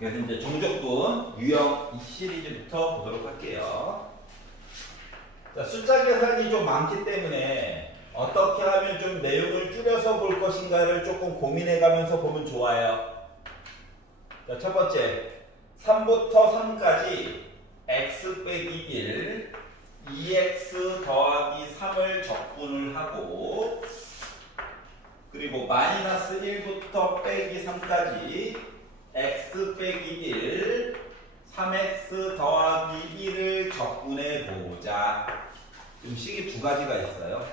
그래서 이제 종족분 유형 이 시리즈부터 보도록 할게요. 자, 숫자 계산이 좀 많기 때문에 어떻게 하면 좀 내용을 줄여서 볼 것인가를 조금 고민해가면서 보면 좋아요. 자, 첫 번째 3부터 3까지 x 빼기 1, 2x 더하기 3을 적분을 하고, 그리고 마이너스 1부터 빼기 3까지 x 빼기 1, 3x 더하기 1을 적분해 보자. 지금 식이 두 가지가 있어요.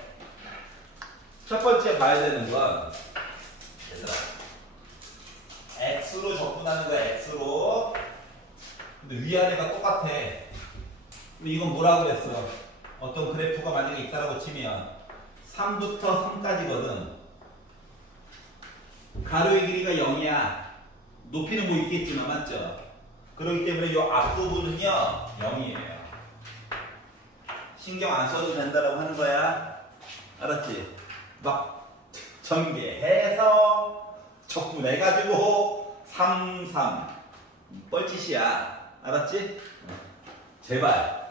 첫 번째 봐야 되는 건, 얘들아, x로 적분하는 거야, x로. 근데 위아래가 똑같아. 근데 이건 뭐라고 그랬어? 어떤 그래프가 만약에 있다라고 치면 3부터 3까지거든. 가로의 길이가 0이야. 높이는 뭐 있겠지만, 맞죠? 그렇기 때문에 이 앞부분은요 0이에요. 신경 안 써도 된다라고 하는 거야. 알았지? 막 전개해서 적분해가지고 3, 3 뻘짓이야. 알았지? 제발.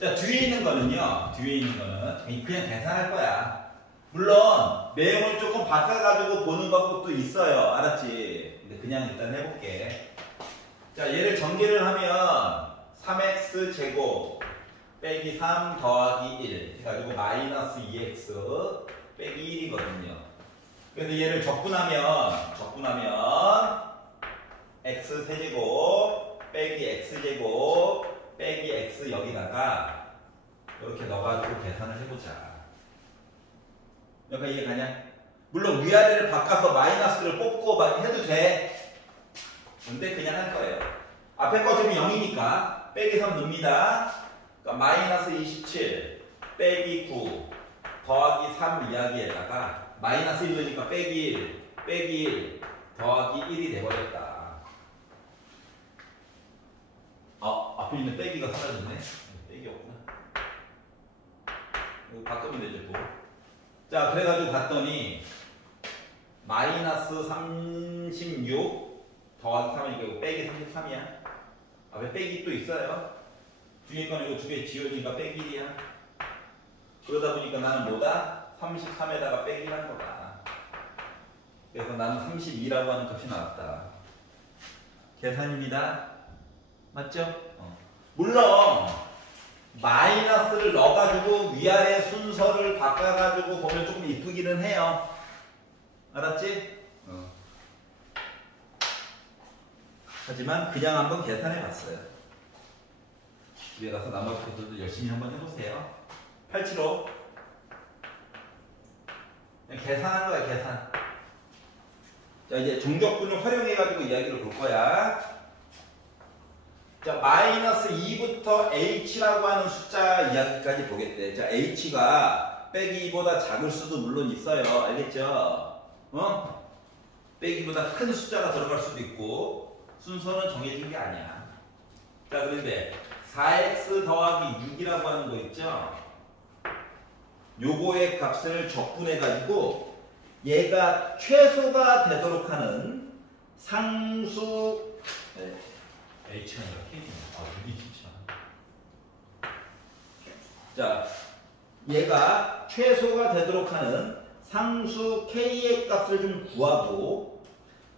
자, 뒤에 있는 거는요, 뒤에 있는 거는 그냥 계산할 거야. 물론 내용을 조금 바꿔가지고 보는 방법도 있어요. 알았지? 근데 그냥 일단 해볼게. 자, 얘를 전개를 하면 3x 제곱 빼기 3 더하기 1 해가지고 마이너스 2x 빼기 1이거든요. 그래서 얘를 적분하면 x 세제곱 빼기 x제곱 빼기 x 여기다가 이렇게 넣어가지고 계산을 해보자. 여기가 이해가냐? 물론 위아래를 바꿔서 마이너스를 뽑고 해도 돼. 근데 그냥 할 거예요. 앞에 거 지금 0이니까 빼기 3 넣습니다. 그러니까 마이너스 27 빼기 9 더하기 3 이야기에다가 마이너스 1 넣으니까 빼기 1 더하기 1이 돼버렸다. 앞에 있는 빼기가 사라졌네. 빼기 없구나. 이거 바꾸면 되죠, 또. 자, 그래가지고 봤더니 마이너스 36 더하기 3이니까 빼기 33이야. 앞에 빼기 또 있어요. 뒤에 거는 이거 두 개 지워지니까 빼기 1이야. 그러다 보니까 나는 뭐다? 33에다가 빼기를 한 거다. 그래서 나는 32라고 하는 값이 나왔다. 계산입니다. 맞죠? 물론 마이너스를 넣어가지고 위아래 순서를 바꿔가지고 보면 조금 이쁘기는 해요. 알았지? 하지만 그냥 한번 계산해 봤어요. 집에 가서 나머지 것들도 열심히 한번 해보세요. 875 그냥 계산한 거야, 계산. 자, 이제 종족분을 활용해가지고 이야기를 볼 거야. 자, 마이너스 2부터 h라고 하는 숫자 이야기까지 보겠대. 자, h가 빼기 2보다 작을 수도 물론 있어요. 알겠죠? 빼기보다 큰 숫자가 들어갈 수도 있고 순서는 정해진 게 아니야. 자, 그런데 4x 더하기 6이라고 하는 거 있죠? 요거의 값을 적분해가지고 얘가 최소가 되도록 하는 상수 h가 아니라 k입니다. 여기 진짜. 자, 얘가 최소가 되도록 하는 상수 k의 값을 좀 구하고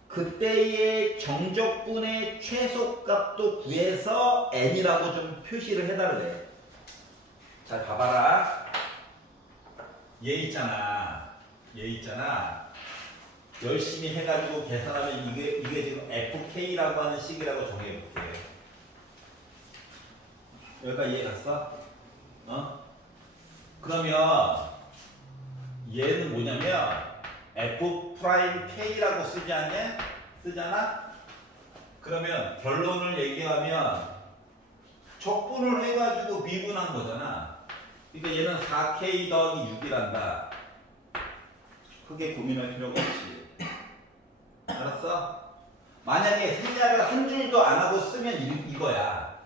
그때의 정적분의 최소값도 구해서 n이라고 좀 표시를 해달래. 잘 봐봐라. 얘 있잖아. 열심히 해가지고 계산하면 이게 지금 fk라고 하는 식이라고 정해볼게. 여기까지 이해 갔어? 그러면 얘는 뭐냐면 f'k라고 쓰지 않냐? 쓰잖아? 그러면 결론을 얘기하면 적분을 해가지고 미분한 거잖아. 그러니까 얘는 4k 더하기 6이란다. 크게 고민할 필요가 없지. 알았어? 만약에 생략을 한 줄도 안 하고 쓰면 이거야.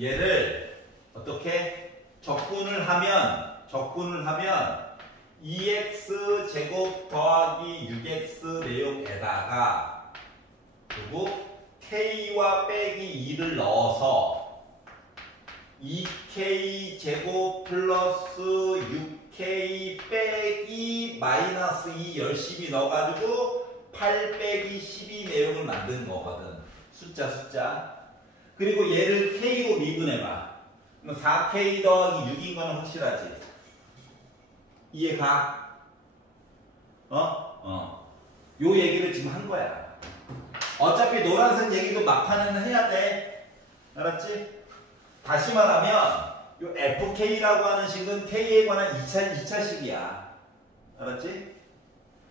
얘를 어떻게 적분을 하면 2x 제곱 더하기 6x 내용에다가 그리고 k와 빼기 2를 넣어서 2k 제곱 플러스 6k 빼기 마이너스 2 열심히 넣어가지고 8 빼기 12 내용을 만든 거거든. 숫자. 그리고 얘를 k로 미분해봐. 그럼 4k 더하기 6인 거는 확실하지. 이해가? 요 얘기를 지금 한 거야. 어차피 노란색 얘기도 막판에는 해야 돼. 알았지? 다시 말하면 요 FK라고 하는 식은 K에 관한 2차식이야. 알았지?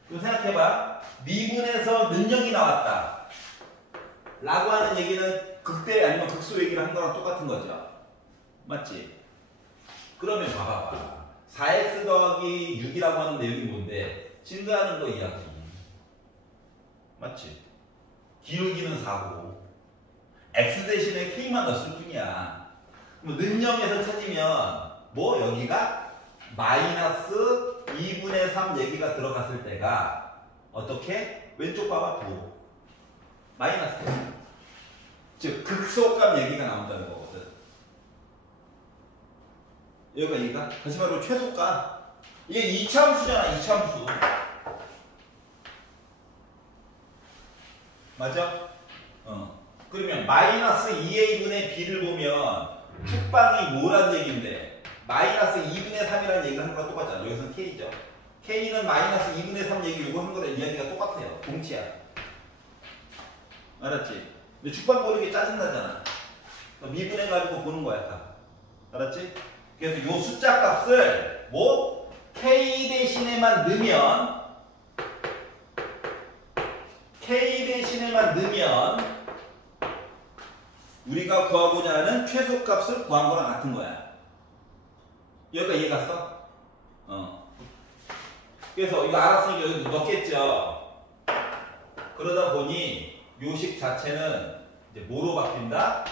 그럼 생각해봐. 미분에서 능력이 나왔다. 라고 하는 얘기는 극대 아니면 극소 얘기를 한 거랑 똑같은 거죠. 맞지? 그러면 봐봐봐. 4x 더하기 6이라고 하는 내용이 뭔데? 증가하는 거 이야기. 맞지? 기울기는 4고 x 대신에 k만 넣었을 뿐이야. 그럼 능력에서 찾으면 뭐 여기가 마이너스 2분의 3 얘기가 들어갔을 때가 어떻게? 왼쪽 봐봐. 9 마이너스 즉 극소값 얘기가 나온다는 거거든. 여기가 얘가 다시 말하면 최소값. 이게 이차함수잖아. 이차함수. 맞아? 그러면 마이너스 2a분의 b를 보면 축방이 뭐란 얘기인데 마이너스 2분의 3이라는 얘기를 한 거랑 똑같잖아. 여기서는 k죠. k는 마이너스 2분의 3 얘기 요거 한 거랑 이야기가 똑같아요. 동치야. 알았지? 근데 축방 보는 게 짜증나잖아. 미분해가지고 보는 거야. 다. 알았지? 그래서 요 숫자 값을 뭐 k 대신에만 넣으면 우리가 구하고자 하는 최소값을 구한 거랑 같은 거야. 여기가 이해 갔어? 그래서 이거 알았으니까 여기 넣겠죠. 그러다 보니 요식 자체는 이제 뭐로 바뀐다?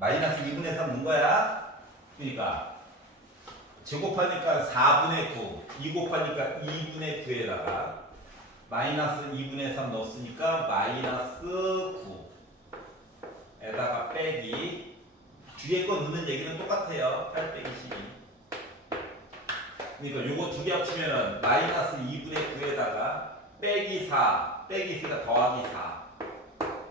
마이너스 2분의 3 넣은 거야. 그러니까 제곱하니까 4분의 9, 2 곱하니까 2분의 9에다가 마이너스 2분의 3 넣었으니까 마이너스 9에다가 빼기 뒤에 거 넣는 얘기는 똑같아요. 8 빼기 12. 그러니까 요거 두 개 합치면은 마이너스 2분의 9에다가 빼기 4, 빼기 4가 더하기 4.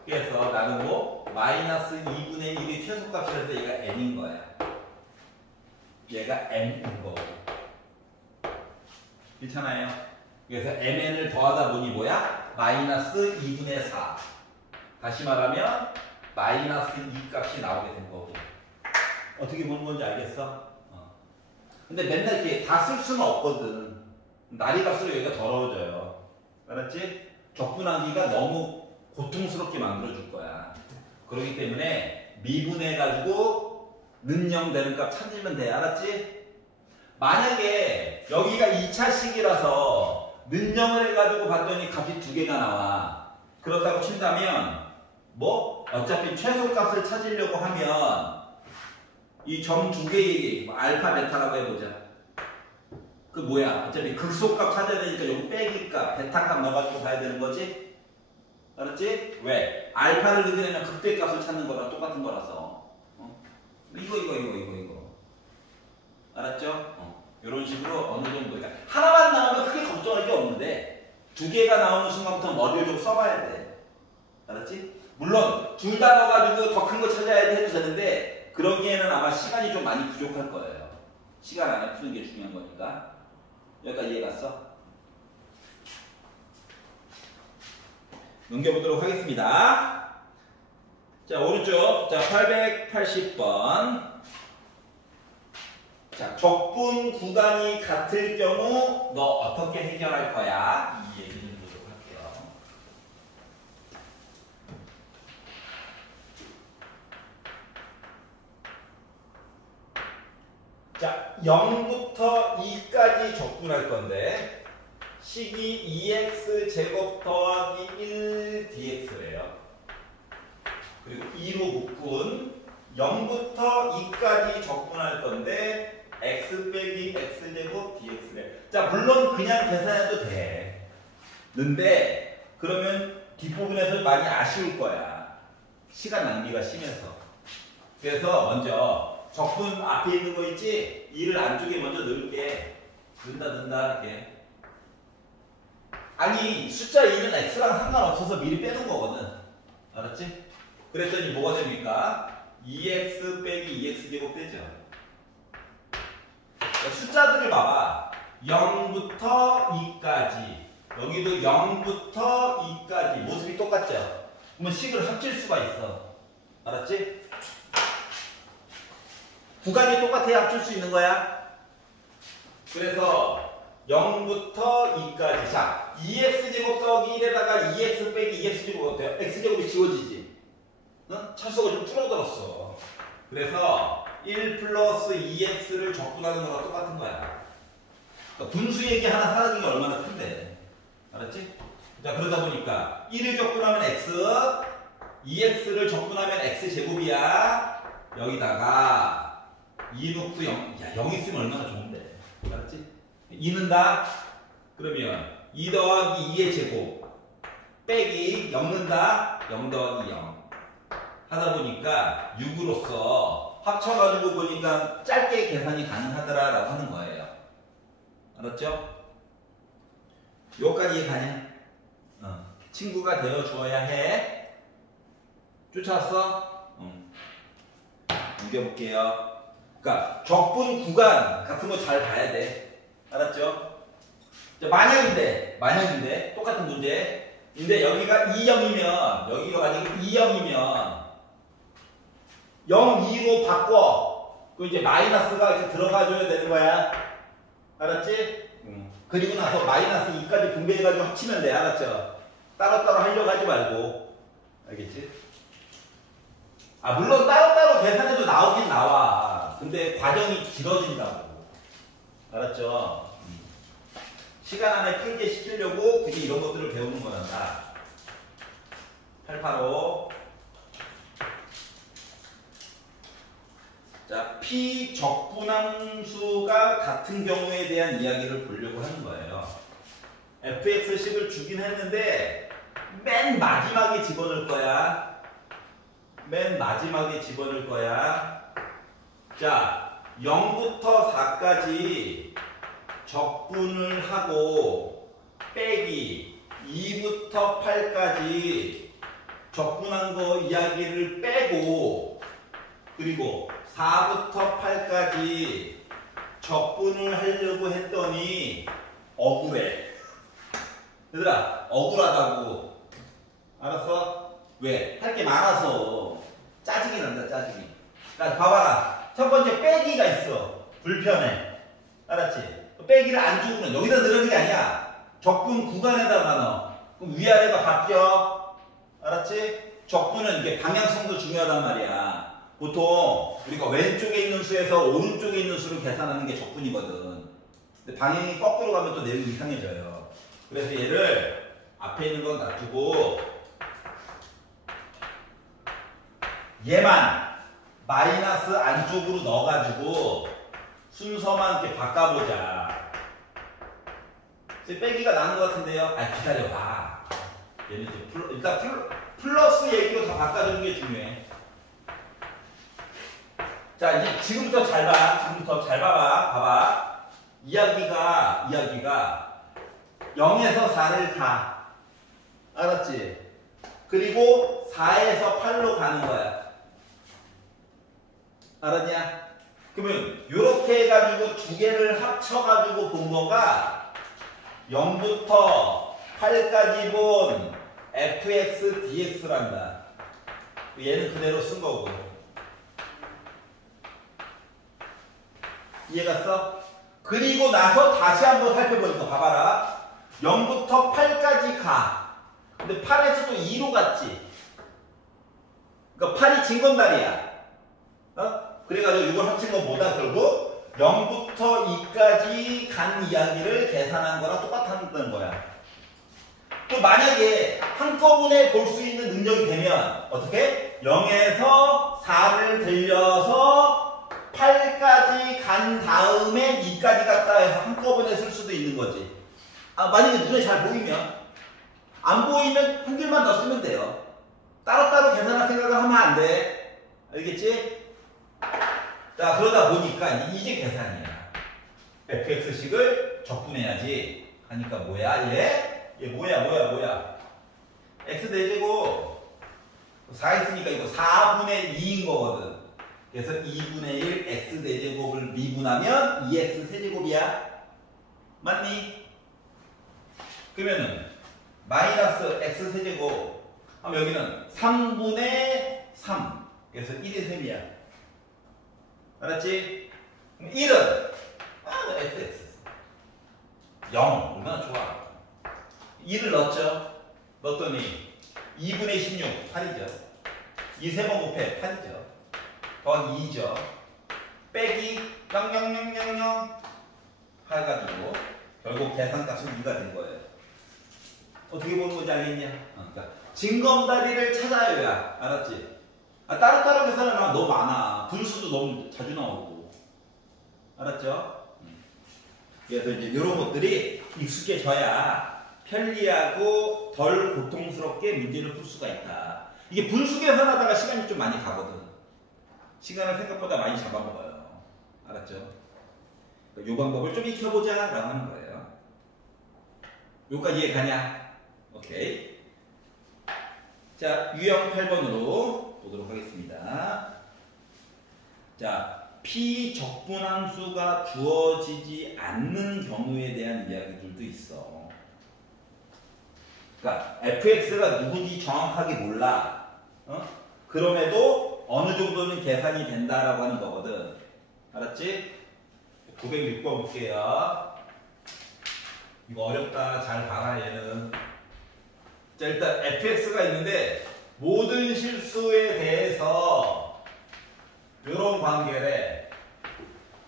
그래서 나는 뭐 마이너스 2분의 1이 최소값이라서 얘가 n인 거야. 얘가 n인 거고. 괜찮아요? 그래서 mn을 더하다 보니 뭐야? 마이너스 2분의 4. 다시 말하면 마이너스 2 값이 나오게 된 거고. 어떻게 보는 건지 알겠어? 근데 맨날 이렇게 다 쓸 수는 없거든. 날이 갈수록 여기가 더러워져요. 알았지? 적분하기가 너무 고통스럽게 만들어줄 거야. 그렇기 때문에 미분해가지고 는영되는 값 찾으면 돼. 알았지? 만약에 여기가 2차식이라서 는영을 해가지고 봤더니 값이 두 개가 나와. 그렇다고 친다면 뭐 어차피 최소값을 찾으려고 하면 이 점 두 개의 알파 베타라고 해보자. 그 뭐야? 어차피 극소값 찾아야 되니까 여기 빼기값, 베타값 넣어가지고 봐야 되는 거지? 알았지? 왜? 알파를 넣으려면 극대값을 찾는 거랑 똑같은 거라서. 이거. 알았죠? 이런 식으로 어느 정도. 그러니까 하나만 나오면 크게 걱정할 게 없는데 두 개가 나오는 순간부터 머리를 좀 써봐야 돼. 알았지? 물론 둘 다 넣어가지고 더 큰 거 찾아야 돼 해도 되는데 그러기에는 아마 시간이 좀 많이 부족할 거예요. 시간 안에 푸는 게 중요한 거니까. 여기까지 이해 갔어? 넘겨보도록 하겠습니다. 자, 오른쪽. 자, 880번. 자, 적분 구간이 같을 경우 너 어떻게 해결할 거야? 이 얘기를 보도록 할게요. 자, 0부터 2까지 적분할 건데 식이 2x 제곱 더하기 1 dx래요. 그리고 2로 묶은 0부터 2까지 적분할 건데 x 빼기 x 제곱 dx래. 자, 물론 그냥 계산해도 돼. 근데 그러면 뒷부분에서 많이 아쉬울 거야. 시간 낭비가 심해서. 그래서 먼저 적분 앞에 있는 거 있지? 2를 안쪽에 먼저 넣을게. 넣는다 이렇게. 아니 숫자 2는 x랑 상관없어서 미리 빼놓은 거거든. 알았지? 그랬더니 뭐가 됩니까? 2x 빼기 2x 제곱 되죠. 숫자들을 봐봐. 0부터 2까지. 여기도 0부터 2까지. 모습이 똑같죠? 그러면 식을 합칠 수가 있어. 알았지? 구간이 똑같아야 합칠 수 있는 거야. 그래서 0부터 2까지. 자, 2x제곱 더하기 1에다가 2x 빼기 2x제곱 어때요? x제곱이 지워지지. 응? 차수가 좀 줄어들었어. 그래서 1 플러스 2x를 적분하는 거랑 똑같은 거야. 그러니까 분수 얘기 하나 사라진 게 얼마나 큰데. 알았지? 자, 그러다 보니까 1을 적분하면 x, 2x를 적분하면 x제곱이야. 여기다가 2 넣고 0. 야, 0 있으면 얼마나 좋은데. 알았지? 2 넣는다? 그러면 2 더하기 2의 제곱 빼기 0 넣는다? 0 더하기 0 하다 보니까 6으로서 합쳐가지고 보니까 짧게 계산이 가능하더라 라고 하는 거예요. 알았죠? 여기까지 가냐? 친구가 되어 주어야 해. 쫓아왔어? 넘겨볼게요. 그러니까 적분 구간 같은 거 잘 봐야 돼. 알았죠? 자, 만약인데 똑같은 문제. 근데 여기가 2,0이면 여기가 만약에 2,0이면 0, 2로 바꿔. 그 이제 마이너스가 이렇게 들어가줘야 되는 거야. 알았지? 그리고 나서 마이너스 2까지 분배해가지고 합치면 돼. 알았죠? 따로따로 하려고 하지 말고. 알겠지? 아, 물론 따로따로 계산해도 나오긴 나와. 근데 과정이 길어진다고. 알았죠? 시간 안에 풀게 시키려고 그게 이런 것들을 배우는 거란다. 885. 자, 피적분함수가 같은 경우에 대한 이야기를 보려고 하는 거예요. fx식을 주긴 했는데 맨 마지막에 집어넣을 거야. 맨 마지막에 집어넣을 거야. 자, 0부터 4까지 적분을 하고 빼기 2부터 8까지 적분한 거 이야기를 빼고 그리고 4부터 8까지 적분을 하려고 했더니 억울해. 얘들아, 억울하다고. 알았어? 왜? 할 게 많아서 짜증이 난다. 짜증이. 자, 봐봐라. 첫 번째 빼기가 있어. 불편해. 알았지? 빼기를 안쪽으로 여기다 넣는 게 아니야. 적분 구간에다가 넣어. 그럼 위아래가 바뀌어. 알았지? 적분은 이게 방향성도 중요하단 말이야. 보통 우리가 왼쪽에 있는 수에서 오른쪽에 있는 수를 계산하는 게 적분이거든. 근데 방향이 거꾸로 가면 또 내용이 이상해져요. 그래서 얘를 앞에 있는 건 놔두고 얘만 마이너스 안쪽으로 넣어가지고 순서만 이렇게 바꿔보자. 빼기가 나는 것 같은데요? 아, 기다려봐. 얘는 이제 일단 플러스 얘기로 다 바꿔주는 게 중요해. 자, 이제 지금부터 잘 봐. 지금부터 잘 봐봐. 봐봐. 이야기가 0에서 4를 가. 알았지? 그리고 4에서 8로 가는 거야. 알았냐? 그러면 이렇게 해가지고 두 개를 합쳐가지고 본 거가 0부터 8까지 본 fx dx란다. 얘는 그대로 쓴 거고. 이해갔어? 그리고 나서 다시 한번 살펴보니까 봐봐라. 0부터 8까지 가. 근데 8에서 또 2로 갔지. 그러니까 8이 진건달이야. 어? 그래가지고 이걸 합친 건 뭐다? 결국 0부터 2까지 간 이야기를 계산한 거랑 똑같다는 거야. 또 만약에 한꺼번에 볼 수 있는 능력이 되면 어떻게? 0에서 4를 들려서 8까지 간 다음에 2까지 갔다 해서 한꺼번에 쓸 수도 있는 거지. 아, 만약에 눈에 잘 보이면. 안 보이면 한 줄만 더 쓰면 돼요. 따로따로 계산할 생각을 하면 돼. 알겠지? 자, 그러다 보니까 이게 계산이야. fx식을 적분해야지. 하니까 뭐야? 얘 뭐야? x 대제곱 4 있으니까 이거 4분의 2인 거거든. 그래서 2분의 1 x 대제곱을 미분하면 2x 세제곱이야. 맞니? 그러면은 마이너스 x 세제곱 하면 여기는 3분의 3. 그래서 1의 셈이야. 알았지? 그럼 1은 x 0. 얼마나 좋아. 1을 넣었죠. 넣었더니 2분의 16 8이죠. 2 3번 곱해 8이죠. 더하기 2죠. 빼기 00000 해가지고 결국 계산값은 2가 된 거예요. 어떻게 보는 건지 알겠냐? 그러니까 징검다리를 찾아야. 알았지? 따로따로 계산하면 너무 많아. 분수도 너무 자주 나오고. 알았죠? 그래서 이제 이런 것들이 익숙해져야 편리하고 덜 고통스럽게 문제를 풀 수가 있다. 이게 분수 계산하다가 시간이 좀 많이 가거든. 시간을 생각보다 많이 잡아먹어요. 알았죠? 이 방법을 좀 익혀보자 라고 하는 거예요. 여기까지 이해가냐? 오케이. 자, 유형 8번으로 보도록 하겠습니다. 자, 피적분함수가 주어지지 않는 경우에 대한 이야기들도 있어. 그러니까 fx가 누군지 정확하게 몰라. 그럼에도 어느 정도는 계산이 된다라고 하는 거거든. 알았지? 906번 볼게요. 이거 어렵다. 잘 봐라 얘는. 자, 일단 fx가 있는데 모든 실수에 대해서 이런 관계래.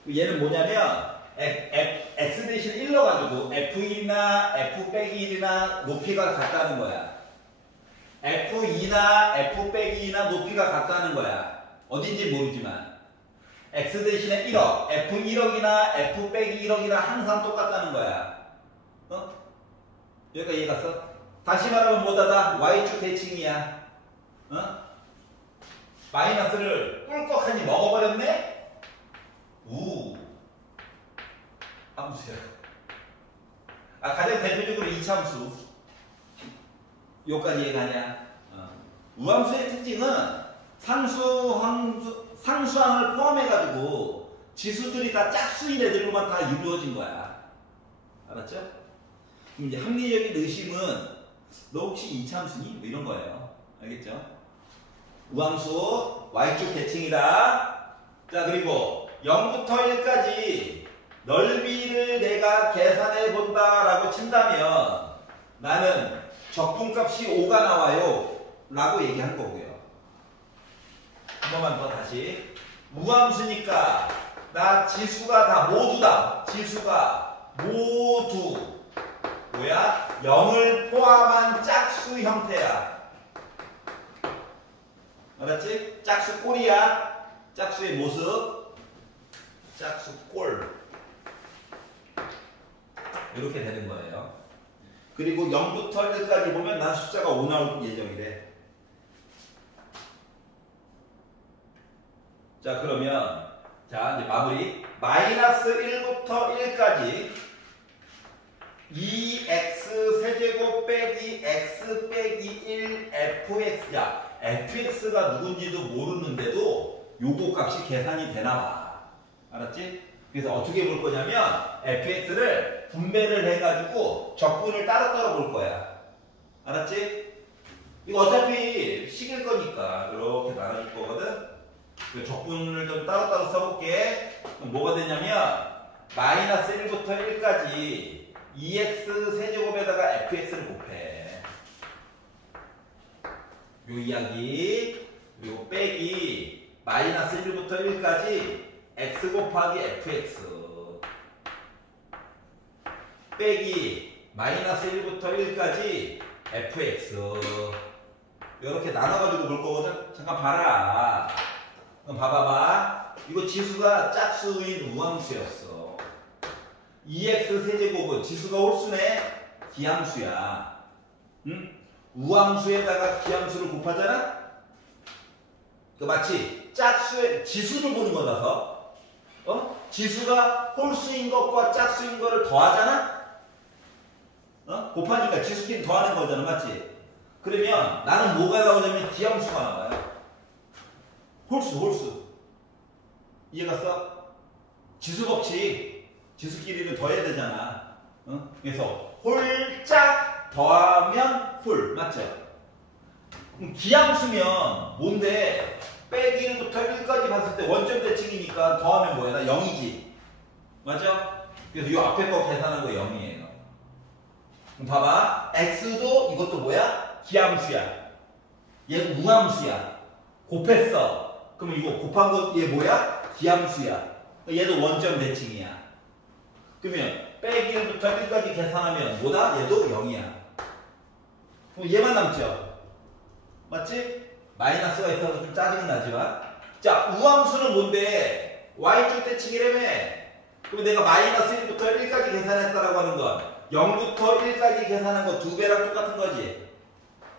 얘는 뭐냐면 x 대신 1 넣어가지고 f1이나 f-1이나 높이가 같다는 거야. f2나 f-2나 높이가 같다는 거야. 어딘지 모르지만 x 대신에 1억, f1억이나 f-1억이나 항상 똑같다는 거야. 여기까지 이해 갔어? 다시 말하면 뭐다다? y축 대칭이야. 마이너스를 꿀꺽하니 먹어버렸네? 함수야. 가장 대표적으로 이차함수. 여기까지 이해가냐? 우함수의 특징은 상수항을 포함해가지고 지수들이 다 짝수인 애들로만 다 이루어진 거야. 알았죠? 그럼 이제 합리적인 의심은 너 혹시 이차함수니? 뭐 이런 거예요. 알겠죠? 우함수 y축 대칭이다. 자, 그리고 0부터 1까지 넓이를 내가 계산해 본다라고 친다면 나는 적분값이 5가 나와요 라고 얘기한 거고요. 한 번만 더 다시. 우함수니까 나 지수가 다 모두다. 지수가 모두 뭐야? 0을 포함한 짝수 형태야. 알았지? 짝수 꼴이야. 짝수의 모습. 짝수 꼴. 이렇게 되는 거예요. 그리고 0부터 1까지 보면 난 숫자가 5 나올 예정이래. 자, 그러면 자, 이제 마무리. 마이너스 1부터 1까지 2x 세제곱 빼기 x 빼기 1 fx. 야, fx가 누군지도 모르는데도 요거 값이 계산이 되나봐. 알았지? 그래서 어떻게 볼 거냐면 fx를 분배를 해가지고 적분을 따로따로 볼 거야. 알았지? 이거 어차피 식일 거니까 이렇게 나눠줄 거거든. 그 적분을 좀 따로따로 써볼게. 그럼 뭐가 되냐면 마이너스 1부터 1까지 2x 세제곱에다가 fx를 곱해. 요 이야기. 그리고 빼기 마이너스 1부터 1까지 x 곱하기 fx 빼기 마이너스 1부터 1까지 fx 이렇게 나눠가지고 볼 거거든. 잠깐 봐라. 그럼 봐봐봐. 이거 지수가 짝수인 우함수였어. 2x 세제곱은 지수가 홀수네. 기함수야. 응? 우함수에다가 기함수를 곱하잖아? 그 마치 짝수의 지수를 보는 거라서 지수가 홀수인 것과 짝수인 거를 더하잖아? 곱하니까 지수끼리 더하는 거잖아, 맞지? 그러면 나는 뭐가 나오냐면 기함수가 나와요. 홀수. 이해갔어? 지수 법칙, 지수끼리를 더해야 되잖아. 그래서 홀짝 더하면 홀, 맞죠? 그럼 기함수면 뭔데? 빼기 1부터 1까지 봤을 때 원점 대칭이니까 더하면 뭐야? 나 0이지. 맞아? 그래서 이 앞에 거 계산한 거 0이에요. 그럼 봐봐. x도 이것도 뭐야? 기함수야. 얘 무함수야. 곱했어. 그럼 이거 곱한 거 얘 뭐야? 기함수야. 얘도 원점 대칭이야. 그러면 빼기 1부터 1까지 계산하면 뭐다? 얘도 0이야. 그럼 얘만 남죠? 맞지? 마이너스가 있어서 좀 짜증이 나지만. 자, 우함수는 뭔데? y축 대칭이라며. 그럼 내가 마이너스 1부터 1까지 계산했다라고 하는 건 0부터 1까지 계산한 거 2배랑 똑같은 거지.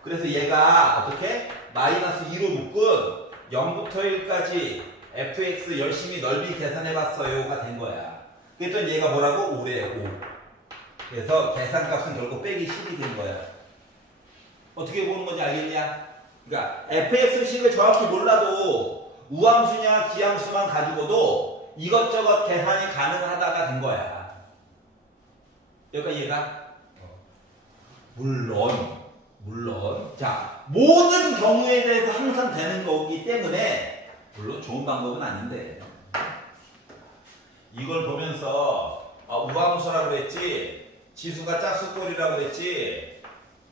그래서 얘가 어떻게? 마이너스 2로 묶은 0부터 1까지 fx 열심히 넓이 계산해봤어요가 된 거야. 그랬더니 얘가 뭐라고? 5래, 5. 그래서 계산값은 결국 빼기 10이 된 거야. 어떻게 보는 건지 알겠냐? 그러니까 fx식을 정확히 몰라도 우함수냐 기함수만 가지고도 이것저것 계산이 가능하다가 된 거야. 여기까지 얘가? 물론 자, 모든 경우에 대해서 항상 되는 거기 때문에 물론 좋은 방법은 아닌데 이걸 보면서 우함수라고 그랬지 지수가 짝수꼴이라고 그랬지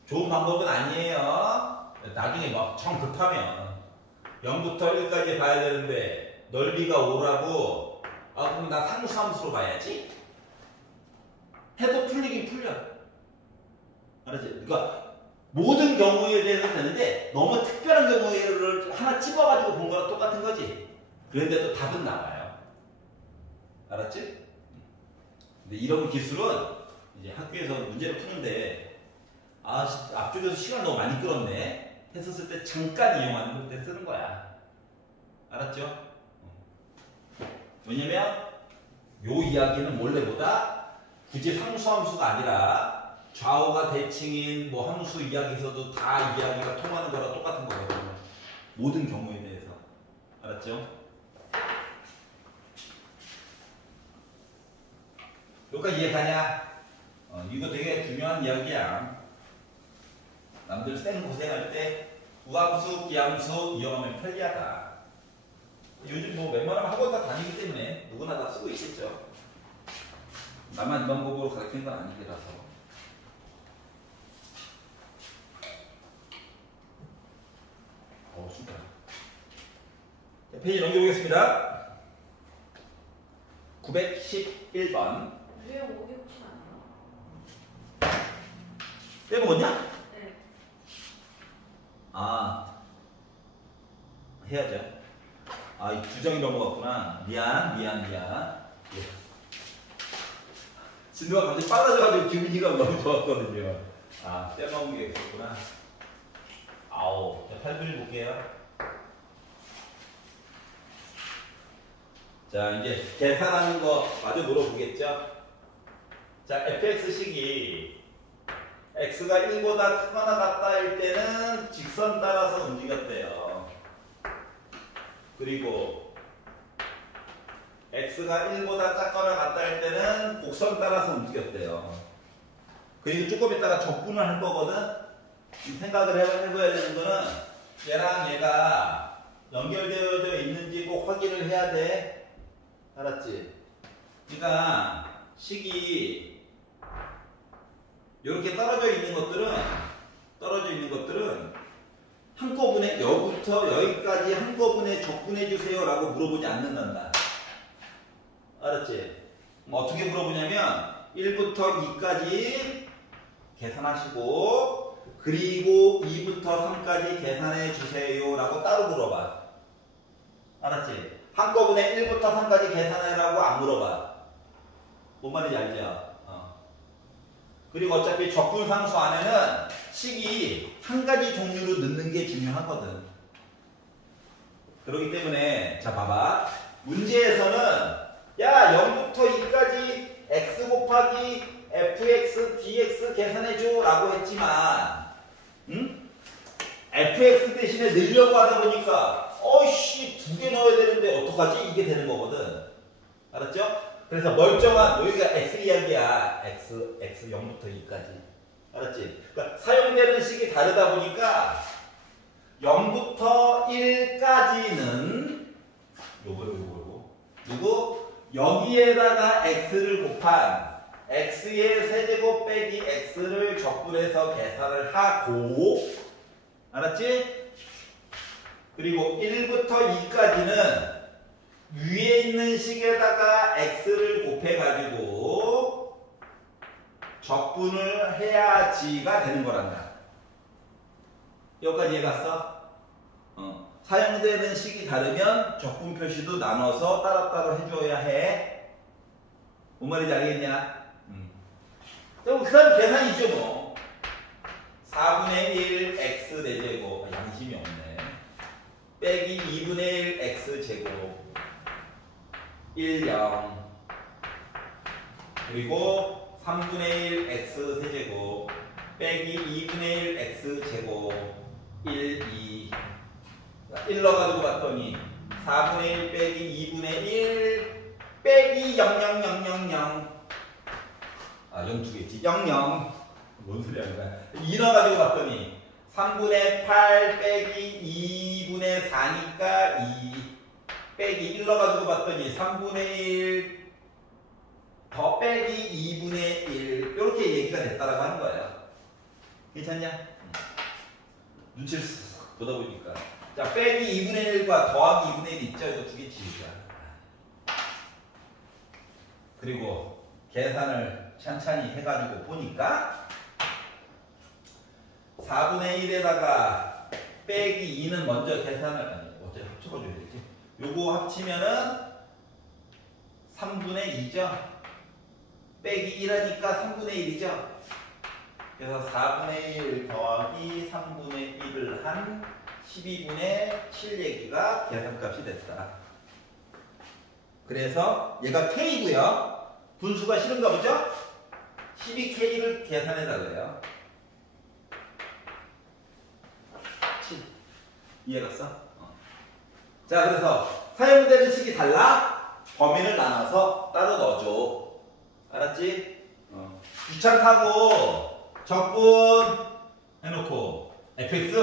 좋은 방법은 아니에요. 나중에 막 정 급하면 0부터 1까지 봐야 되는데 넓이가 5라고 그럼 나 상수함수로 봐야지 해도 풀리긴 풀려. 알았지? 그러니까 모든 경우에 대해서 되는데 너무 특별한 경우를 하나 집어가지고 본 거랑 똑같은 거지. 그런데도 답은 나와요. 알았지? 근데 이런 기술은 이제 학교에서 문제를 푸는데 앞쪽에서 시간 너무 많이 끌었네 했었을 때 잠깐 이용하는 때 쓰는 거야. 알았죠? 왜냐면 요 이야기는 원래보다 굳이 상수함수가 아니라 좌우가 대칭인 뭐 함수 이야기에서도 다 이야기가 통하는 거랑 똑같은 거거든요. 모든 경우에 대해서. 알았죠? 여기까지 이해가냐? 이거 되게 중요한 이야기야. 남들 쌩 고생할 때 우함수, 기함수 이용하면 편리하다. 요즘 뭐 웬만하면 학원 다 다니기 때문에 누구나 다 쓰고 있겠죠. 나만 이 방법으로 가르치는 건 아니라서. super. 자, 페이지 넘겨보겠습니다. 911번. 왜 5개 혹시 안 해요? 빼먹었냐? 네. 해야죠. 이 주정이 넘어갔구나. 미안. 예. 진도가 갑자기 빨라져가지고 기분이가 너무 좋았거든요. 빼먹은 게 있었구나. 자, 8분을 볼게요. 자, 이제 계산하는 거 마저 물어보겠죠? 자, fx식이 x가 1보다 크거나 같다일 때는 직선 따라서 움직였대요. 그리고 x가 1보다 작거나 같다일 때는 곡선 따라서 움직였대요. 그리고 조금 있다가 적분을 할 거거든? 생각을 해봐야 되는 거는 얘랑 얘가 연결되어져 있는지 꼭 확인을 해야 돼. 알았지? 그러니까 식이 이렇게 떨어져 있는 것들은 한꺼번에 여기부터 여기까지 한꺼번에 적분해 주세요 라고 물어보지 않는단다. 알았지? 어떻게 물어보냐면 1부터 2까지 계산하시고 그리고 2부터 3까지 계산해 주세요 라고 따로 물어봐. 알았지? 한꺼번에 1부터 3까지 계산해라고 안 물어봐. 뭔 말인지 알죠? 그리고 어차피 적분상수 안에는 식이 한 가지 종류로 넣는 게 중요하거든. 그렇기 때문에 자 봐봐. 문제에서는 야 0부터 2까지 x 곱하기 fx dx 계산해줘 라고 했지만 fx 대신에 넣으려고 하다 보니까 어이씨 2개 넣어야 되는데 어떡하지? 이게 되는 거거든. 알았죠? 그래서 멀쩡한 여기가 x 이야기야. x 0부터 2까지. 알았지? 그러니까 사용되는 식이 다르다 보니까 0부터 1까지는 요거 누구? 여기에다가 x를 곱한 x의 세제곱 빼기 x를 적분해서 계산을 하고 알았지? 그리고 1부터 2까지는 위에 있는 식에다가 x를 곱해가지고 적분을 해야지가 되는 거란다. 여기까지 이해갔어? 사용되는 식이 다르면 적분 표시도 나눠서 따로따로 해줘야 해. 뭔 말인지 알겠냐? 그럼 그 다음 계산이죠 뭐. 4분의 1 x 대제곱 양심이 없네. 빼기 2분의 1 x 제곱 1, 0 그리고 3분의 1 x 세제곱 빼기 2분의 1 x 제곱 1, 2 1 넣어가지고 봤더니 4분의 1 빼기 2분의 1 빼기 0, 0, 0, 0, 0 아 0 두겠지 0, 0 뭔 소리 하는 거야 2 넣어가지고 봤더니 3분의 8 빼기 2분의 4니까 2 빼기 1 넣어가지고 봤더니 3분의 1 더 빼기 2분의 1 이렇게 얘기가 됐다라고 하는 거예요. 괜찮냐? 눈치를 쓱 보다 보니까 자 빼기 2분의 1과 더하기 2분의 1 있죠? 이거 두 개 지우자. 그리고 계산을 찬찬히 해가지고 보니까 4분의 1에다가 빼기 2는 먼저 계산을 어차피 합쳐줘야겠지. 요거 합치면은 3분의 2죠. 빼기 1하니까 3분의 1이죠. 그래서 4분의 1 더하기 3분의 1을 한 12분의 7 얘기가 계산값이 됐다. 그래서 얘가 K고요. 분수가 싫은가 보죠? 12K를 계산해달래요. 7. 이해갔어? 자, 그래서 사용되는 식이 달라? 범위를 나눠서 따로 넣어줘. 알았지? 귀찮다고 적분 해놓고 fx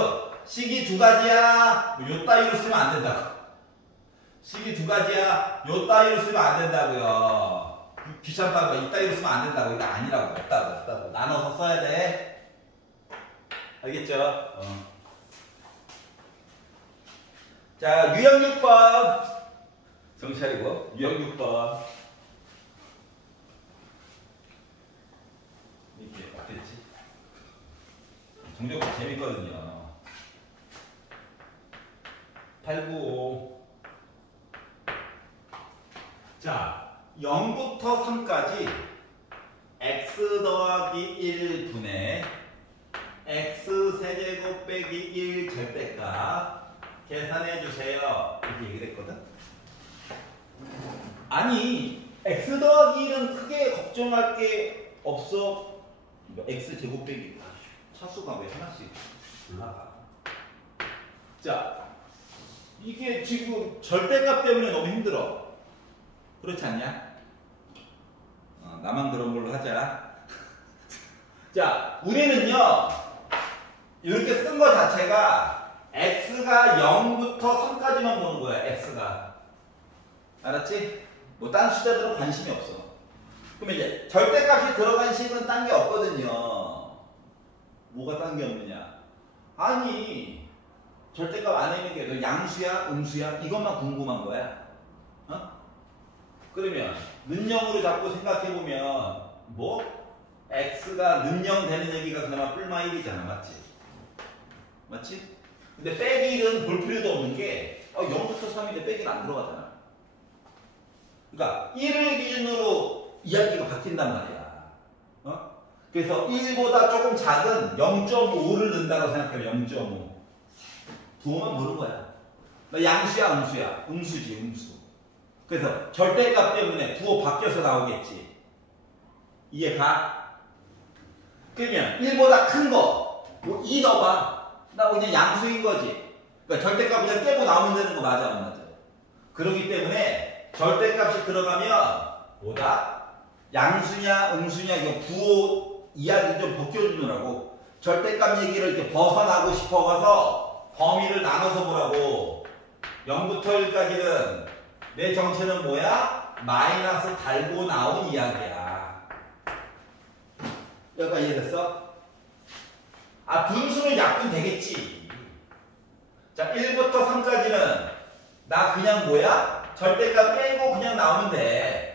식이 두 가지야. 요 따위로 쓰면 안 된다고. 식이 두 가지야. 요 따위로 쓰면 안 된다고요. 귀찮다고 이 따위로 쓰면 안 된다고. 이거 아니라고. 없다고. 나눠서 써야 돼. 알겠죠? 자, 유형 6번. 정신 차리고. 유형 6번. 이게 어땠지? 정적도 재밌거든요. 895. 자, 0부터 3까지 x 더하기 1분의 x 세제곱 빼기 1 절대값 계산해 주세요. 이렇게 얘기를 했거든. 아니 x 더하기 1은 크게 걱정할 게 없어. x 제곱 빼기 차수가 왜 하나씩 올라가. 자, 이게 지금 절대값 때문에 너무 힘들어. 그렇지 않냐? 나만 그런 걸로 하자. 자, 우리는요 이렇게 쓴 거 자체가 x가 0부터 3까지만 보는 거야. x가. 알았지? 뭐 딴 숫자들은 관심이 없어. 그럼 이제 절대값이 들어간 식은 딴 게 없거든요. 뭐가 딴 게 없느냐? 아니 절대값 안에 있는 게 너 양수야? 음수야? 이것만 궁금한 거야. 그러면 는영으로 자꾸 생각해보면 뭐? x가 는영 되는 얘기가 그나마 뿔마 1이잖아. 맞지? 맞지? 근데 빼기 1은 볼 필요도 없는 게 0부터 3인데 빼기는 안 들어가잖아. 그러니까 1을 기준으로 이야기가 바뀐단 말이야. 그래서 1보다 조금 작은 0.5를 넣는다고 생각해. 0.5. 부호만 보는 거야. 나 양수야, 음수야? 음수지, 음수. 그래서 절대값 때문에 부호 바뀌어서 나오겠지. 이해가? 그러면 1보다 큰 거, 뭐 2 넣어봐. 나 그냥 양수인 거지. 그러니까 절대값 그냥 깨고 나오면 되는 거 맞아, 안 맞아? 그렇기 때문에 절대값이 들어가면 뭐다? 양수냐, 음수냐, 이거 부호 이야기 좀 벗겨주느라고. 절대값 얘기를 이렇게 벗어나고 싶어가서 범위를 나눠서 보라고. 0부터 1까지는 내 정체는 뭐야? 마이너스 달고 나온 이야기야. 여기까지 이해됐어? 아, 분수는 약분 되겠지. 자, 1부터 3까지는 나 그냥 뭐야? 절대값 빼고 그냥 나오면 돼.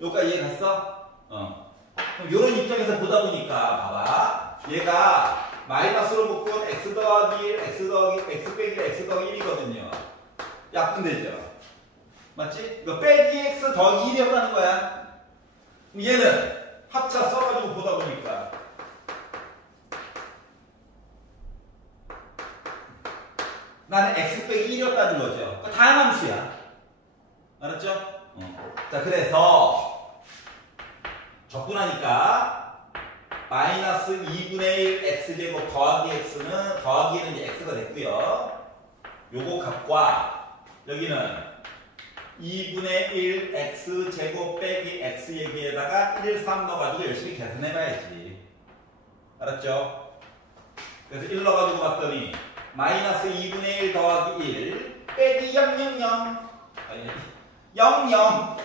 여기까지 이해갔어? 그럼 이런 입장에서 보다 보니까 봐봐. 얘가 마이너스로 묶은 x 더하기 1, x 더하기 x 빼기 x 더하기 1이거든요. 약분되죠? 맞지? 이거 빼기 x 더하기 1이었다는 거야. 그럼 얘는 합차 써가지고 보다 보니까 나는 x 빼기 1이었다는 거죠. 그러니까 다함함수야. 알았죠? 자, 그래서 적분하니까 마이너스 2분의 1 x제곱 더하기 x는 더하기 1은 이제 x가 됐고요. 요거 값과 여기는 2분의 1 x제곱 빼기 x 얘기에다가 1, 3 넣어가지고 열심히 계산해봐야지. 알았죠? 그래서 1 넣어가지고 봤더니 마이너스 2분의 1 더하기 1 빼기 000 아니 00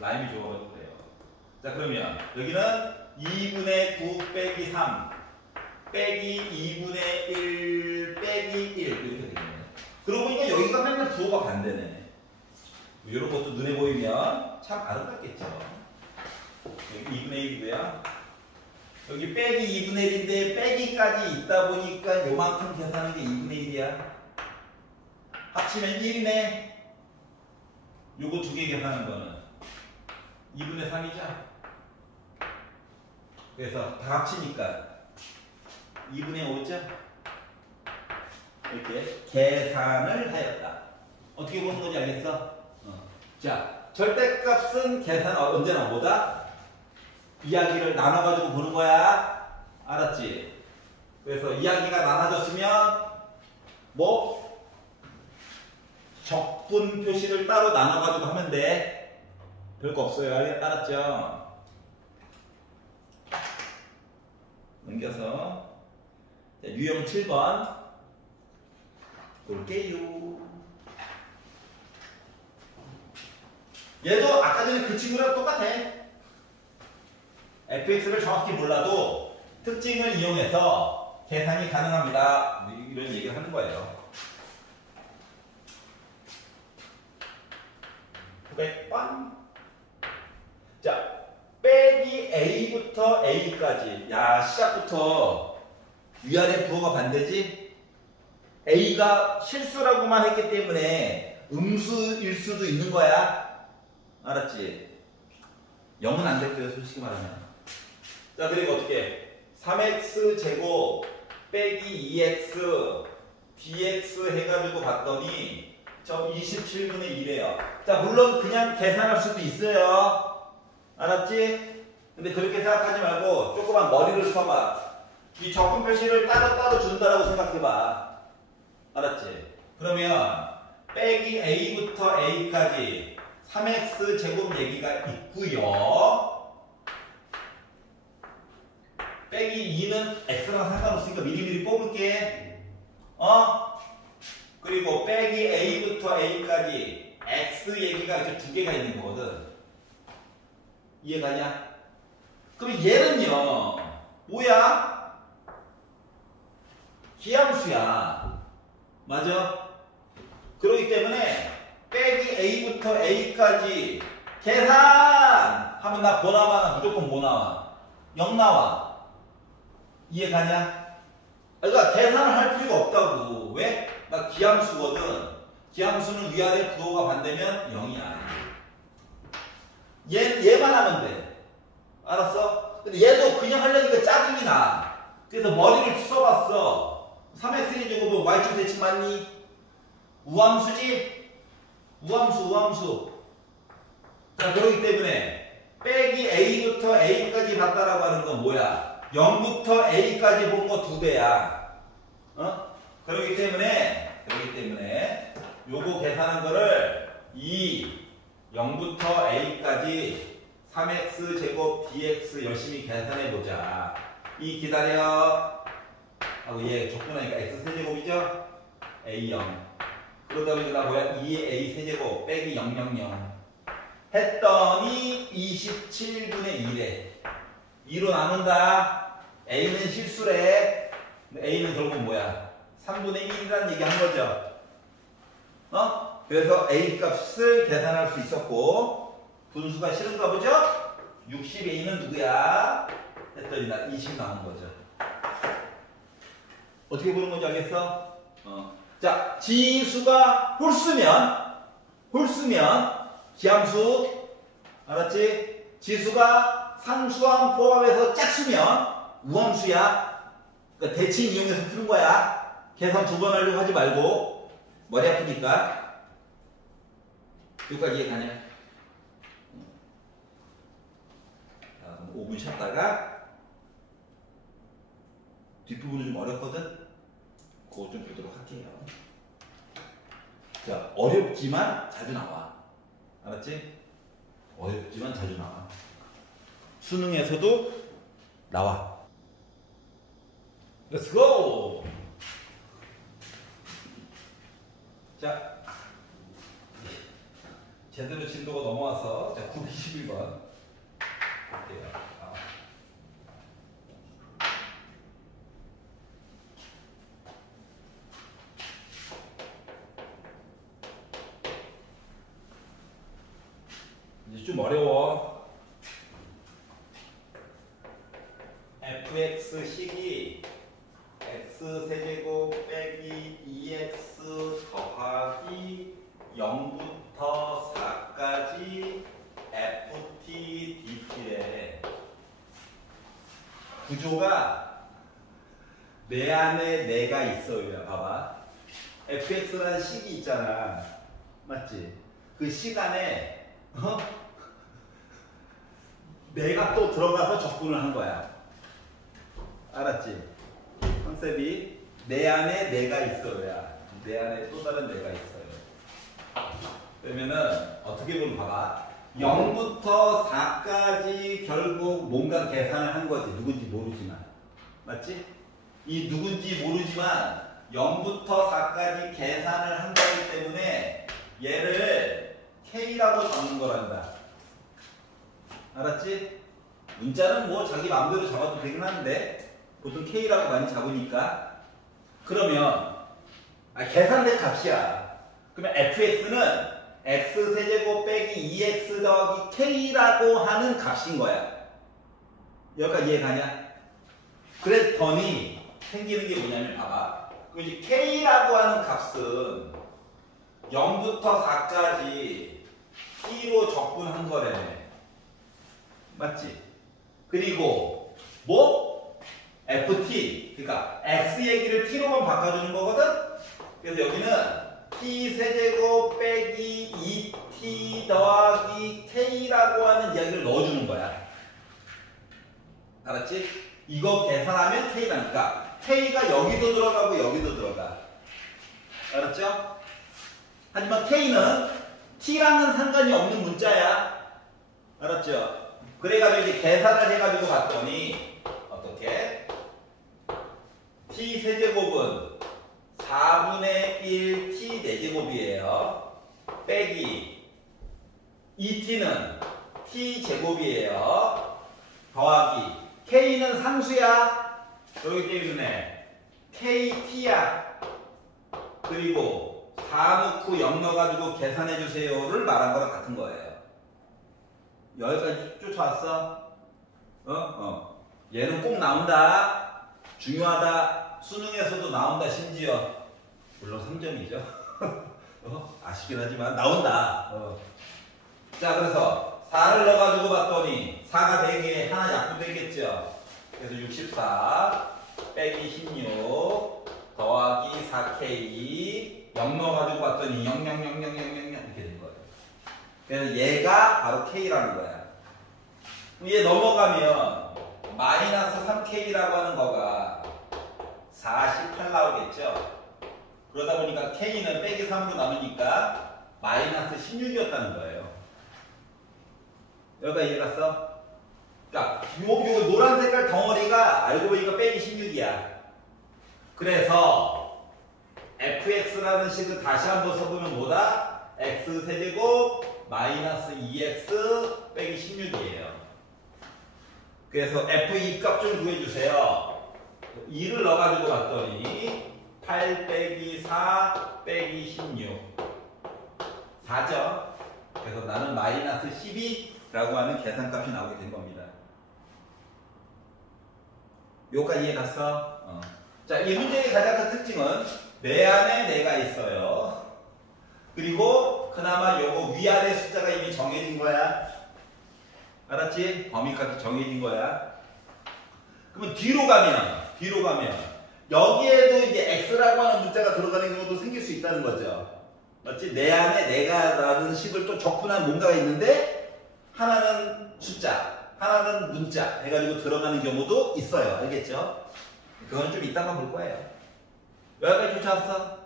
라임이 좋아가지고 그래요. 자, 그러면 여기는 2분의 9 빼기 3 빼기 2분의 1 빼기 1 이렇게 되겠네. 그러고 보니까 여기가 맨날 부호가 반대네. 이런 것도 눈에 보이면 참 아름답겠죠. 여기 2분의 1이고요. 여기 빼기 2분의 1인데 빼기까지 있다 보니까 요만큼 계산하는 게 2분의 1이야. 합치면 1이네. 요거 두 개 계산하는 거는 2분의 3이죠. 그래서 다 합치니까 2분의 5죠. 이렇게 계산을 하였다. 어떻게 보는 건지 알겠어? 자, 절대값은 계산 언제나 뭐다? 이야기를 나눠가지고 보는 거야. 알았지? 그래서 이야기가 나눠졌으면 뭐 적분 표시를 따로 나눠가지고 하면 돼. 별거 없어요. 알았죠? 넘겨서 자, 유형 7번 볼게요. 얘도 아까 전에 그 친구랑 똑같아. fx를 정확히 몰라도 특징을 이용해서 계산이 가능합니다. 이런 얘기를 하는 거예요. 900번. 자, 빼기 a부터 a까지. 야, 시작부터 위아래 부호가 반대지? a가 실수라고만 했기 때문에 음수일 수도 있는 거야. 알았지? 0은 안 됐고요, 솔직히 말하면. 자, 그리고 어떻게? 3x 제곱 빼기 2x dx 해가지고 봤더니 저 27분의 1이에요. 자, 물론 그냥 계산할 수도 있어요. 알았지? 근데 그렇게 생각하지 말고 조그만 머리를 써봐. 이 적분 표시를 따로따로 준다라고 생각해봐. 알았지? 그러면 빼기 a부터 a까지 3x 제곱 얘기가 있고요. 빼기 2는 x랑 상관없으니까 미리미리 뽑을게. 그리고 빼기 a부터 a까지 x 얘기가 이렇게 두 개가 있는 거거든. 이해가냐? 그럼 얘는요, 뭐야? 기함수야. 맞아? 그렇기 때문에 빼기 a부터 a까지 계산하면 나 뭐 나와? 무조건 뭐 나와? 0 나와. 이해가냐? 그러니까 계산을 할 필요가 없다고. 왜? 나 기함수거든. 기함수는 위아래 부호가 반대면 0이야. 얘만 하면 돼. 알았어? 근데 얘도 그냥 하려니까 짜증이 나. 그래서 머리를 써봤어. 3x의 제곱은 y축 대칭 맞니? 우함수지? 우함수. 자, 그렇기 때문에 빼기 a부터 a까지 봤다라고 하는 건 뭐야? 0부터 a까지 본 거 2배야. 그렇기 때문에 요거 계산한 거를 0부터 a까지 3x 제곱 dx 열심히 계산해 보자. 기다려. 하고 얘 적분하니까 x 세제곱이죠? a0. 그러다 보니까 뭐야? 2의 a 세제곱 빼기 000 했더니 27분의 1에 2로 나눈다. a는 실수래. a는 결국 뭐야? 3분의 1이라는 얘기 한 거죠. 그래서 a 값을 계산할 수 있었고 분수가 싫은가 보죠? 60a는 누구야? 했더니 나 20 나온 거죠. 어떻게 보는 건지 알겠어? 자, 지수가 홀수면 기함수, 알았지? 지수가 상수함 포함해서 짝수면 우함수야. 그러니까 대칭 이용해서 푸는 거야. 계산 2번 하려고 하지 말고 머리 아프니까. 여기까지 이해 가냐? 자, 5분 쉬었다가 뒷부분이 좀 어렵거든? 그거 좀 보도록 할게요. 자, 어렵지만 자주 나와. 알았지? 어렵지만 자주 나와. 수능에서도 나와. Let's go! 자, 제대로 진도가 넘어와서 자, 921번 볼게요. 이제 좀 어려워. fx식이 x세제곱 빼기 2x 더하기 0부터 4까지 ft dt래. 구조가 내 안에 내가 있어요. 봐봐. fx라는 식이 있잖아. 맞지? 그 시간에 내가 또 들어가서 적분을 한 거야. 알았지? 컨셉이 내 안에 내가 있어야. 내 안에 또 다른 내가 있어요. 그러면은 어떻게 보면 봐봐. 0부터 4까지 결국 뭔가 계산을 한 거지. 누군지 모르지만. 맞지? 이 누군지 모르지만 0부터 4까지 계산을 한 거기 때문에 얘를 K라고 잡는 거란다. 알았지? 문자는 뭐 자기 마음대로 잡아도 되긴 하는데 보통 K라고 많이 잡으니까. 그러면 계산된 값이야. 그러면 fx는 x세제곱 빼기 2x 더하기 k라고 하는 값인 거야. 여기까지 이해 가냐? 그랬더니 생기는 게 뭐냐면 봐봐. 그지 k라고 하는 값은 0부터 4까지 t로 적분한 거래. 맞지? 그리고 뭐? ft. 그러니까 x 얘기를 t로만 바꿔주는 거거든? 그래서 여기는 t 세제곱 빼기 2t 더하기 k라고 하는 이야기를 넣어주는 거야. 알았지? 이거 계산하면 k 나니까 k가 여기도 들어가고 여기도 들어가. 알았죠? 하지만 k는 t랑은 상관이 없는 문자야. 알았죠? 그래가지고 이제 계산을 해가지고 봤더니 어떻게? t 세제곱은 4분의 1 t 4제곱이에요. 빼기 2t는 t 제곱이에요. 더하기 k는 상수야. 그렇기 때문에 kt야. 그리고 4 넣고 0 넣어가지고 계산해주세요를 말한 거랑 같은 거예요. 여기까지 쫓아왔어? 얘는 꼭 나온다. 중요하다. 수능에서도 나온다. 심지어 물론 3점이죠. 아쉽긴 하지만 나온다. 자, 그래서 4를 넣어가지고 봤더니 4가 4개, 하나 약분되겠죠. 그래서 64 빼기 16 더하기 4K 0 넣어가지고 봤더니 0, 0, 0, 0, 0, 0, 0 이렇게 된 거예요. 그래서 얘가 바로 K라는 거야. 얘 넘어가면 마이너스 3K라고 하는 거가 48 나오겠죠? 그러다 보니까 K는 빼기 3으로 남으니까 마이너스 16이었다는 거예요. 여기가 이해갔어? 그러니까 요 노란 색깔 덩어리가 알고 보니까 빼기 16이야. 그래서 fx라는 식을 다시 한번 써보면 뭐다? x 세제곱 마이너스 2x 빼기 16이에요. 그래서 f2 값 좀 구해주세요. 2를 넣어가지고 봤더니 8 빼기 4 빼기 16 4죠. 그래서 나는 마이너스 12라고 하는 계산값이 나오게 된 겁니다. 요까지 이해 갔어? 자, 이 문제의 가장 큰 특징은 내 안에 내가 있어요. 그리고 그나마 요거 위아래 숫자가 이미 정해진 거야. 알았지? 범위값이 정해진 거야. 그러면 뒤로 가면 여기에도 이제 x라고 하는 문자가 들어가는 경우도 생길 수 있다는 거죠. 맞지? 내 안에 내가라는 식을 또 적분한 뭔가가 있는데 하나는 숫자, 하나는 문자 해가지고 들어가는 경우도 있어요. 알겠죠? 그건 좀 이따가 볼 거예요. 여기까지 쫓아왔어?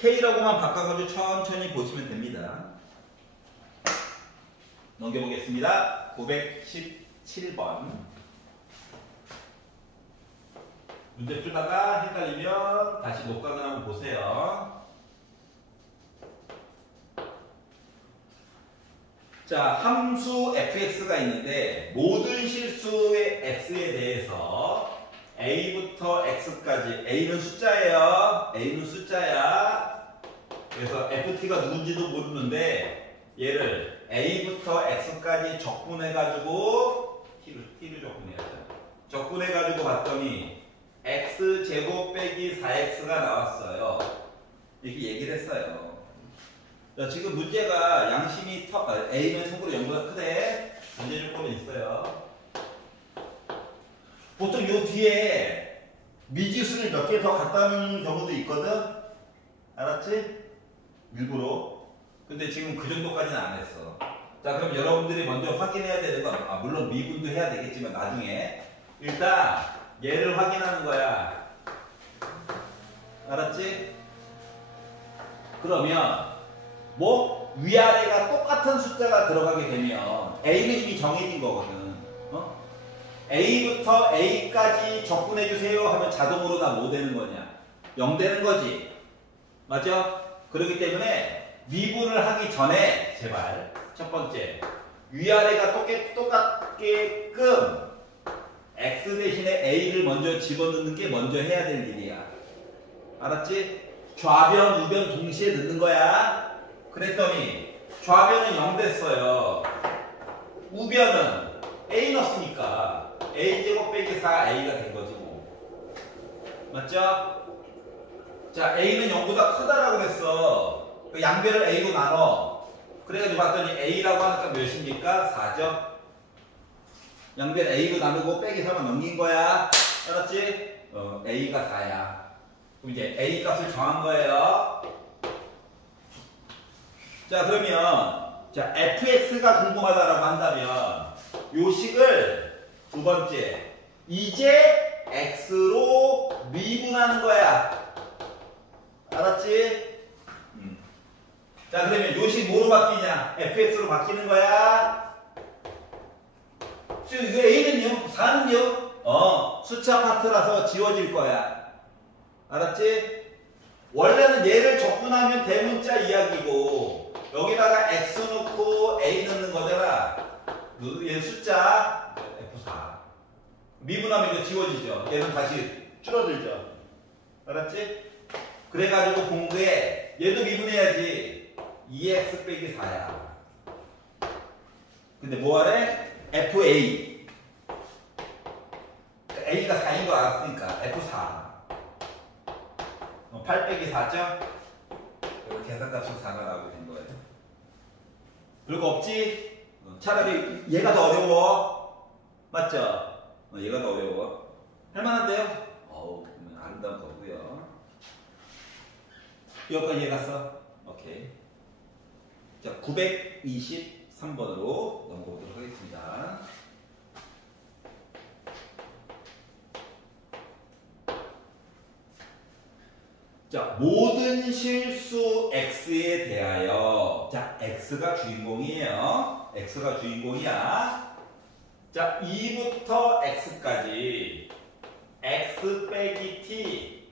K라고만 바꿔가지고 천천히 보시면 됩니다. 넘겨보겠습니다. 917번. 문제 풀다가 헷갈리면 다시 녹강을 한번 보세요. 자, 함수 fx가 있는데 모든 실수의 x에 대해서 a부터 x까지, a는 숫자예요. a는 숫자야. 그래서 ft가 누군지도 모르는데 얘를 a부터 x까지 적분해가지고 t를 적분해야죠. 적분해가지고 봤더니 x제곱 빼기 4x가 나왔어요. 이렇게 얘기를 했어요. 자, 지금 문제가 양심이 A는 참고로 0보다 크대. 문제 조건은 있어요. 보통 요 뒤에 미지수를 몇 개 더 갖다 놓는 경우도 있거든? 알았지? 일부러. 근데 지금 그 정도까지는 안 했어. 자, 그럼 여러분들이 먼저 확인해야 되는 건, 물론 미분도 해야 되겠지만 나중에. 일단 얘를 확인하는 거야. 알았지? 그러면 위아래가 똑같은 숫자가 들어가게 되면 A는 이미 정해진 거거든. A부터 A까지 적분해주세요 하면 자동으로 다 뭐 되는 거냐? 0 되는 거지. 맞죠? 그렇기 때문에 미분을 하기 전에 제발 첫 번째 위아래가 똑같게끔 X 대신에 A를 먼저 집어넣는 게 먼저 해야 될 일이야. 알았지? 좌변, 우변 동시에 넣는 거야. 그랬더니 좌변은 0 됐어요. 우변은 A 넣었으니까 A제곱 빼기 4A가 된 거지 뭐. 맞죠? 자, A는 0보다 크다라고 그랬어. 양변을 A로 나눠. 그래가지고 봤더니 A라고 하니까 몇입니까? 4죠? 양변 A로 나누고 빼기 3은 넘긴 거야. 알았지? A가 4야. 그럼 이제 A 값을 정한 거예요. 자, 그러면 자, fx가 궁금하다라고 한다면 요 식을 두 번째 이제 x로 미분하는 거야. 알았지? 자, 그러면 요 식 뭐로 바뀌냐? fx로 바뀌는 거야. 지금 이거 a는요? 4는요? 숫자 파트라서 지워질 거야. 알았지? 원래는 얘를 적분하면 대문자 이야기고 여기다가 x 넣고 a 넣는 거잖아. 얘 숫자 F4 미분하면 이거 지워지죠. 얘는 다시 줄어들죠. 알았지? 그래가지고 공부에 얘도 미분해야지. 2x 빼기 4야. 근데 뭐하래? FA A가 4인 거 알았으니까 F4 8 빼기 4죠? 계산값은 4가 나오게 된 거예요. 별거 없지? 차라리 얘가 더 어려워. 맞죠? 얘가 더 어려워. 할만한데요? 여기까지 해갔어? 오케이. 자, 923번으로 넘어오도록 하겠습니다. 자, 모든 실수 x에 대하여. 자, x가 주인공이에요. x가 주인공이야. 자, 2부터 x까지 x 빼기 t,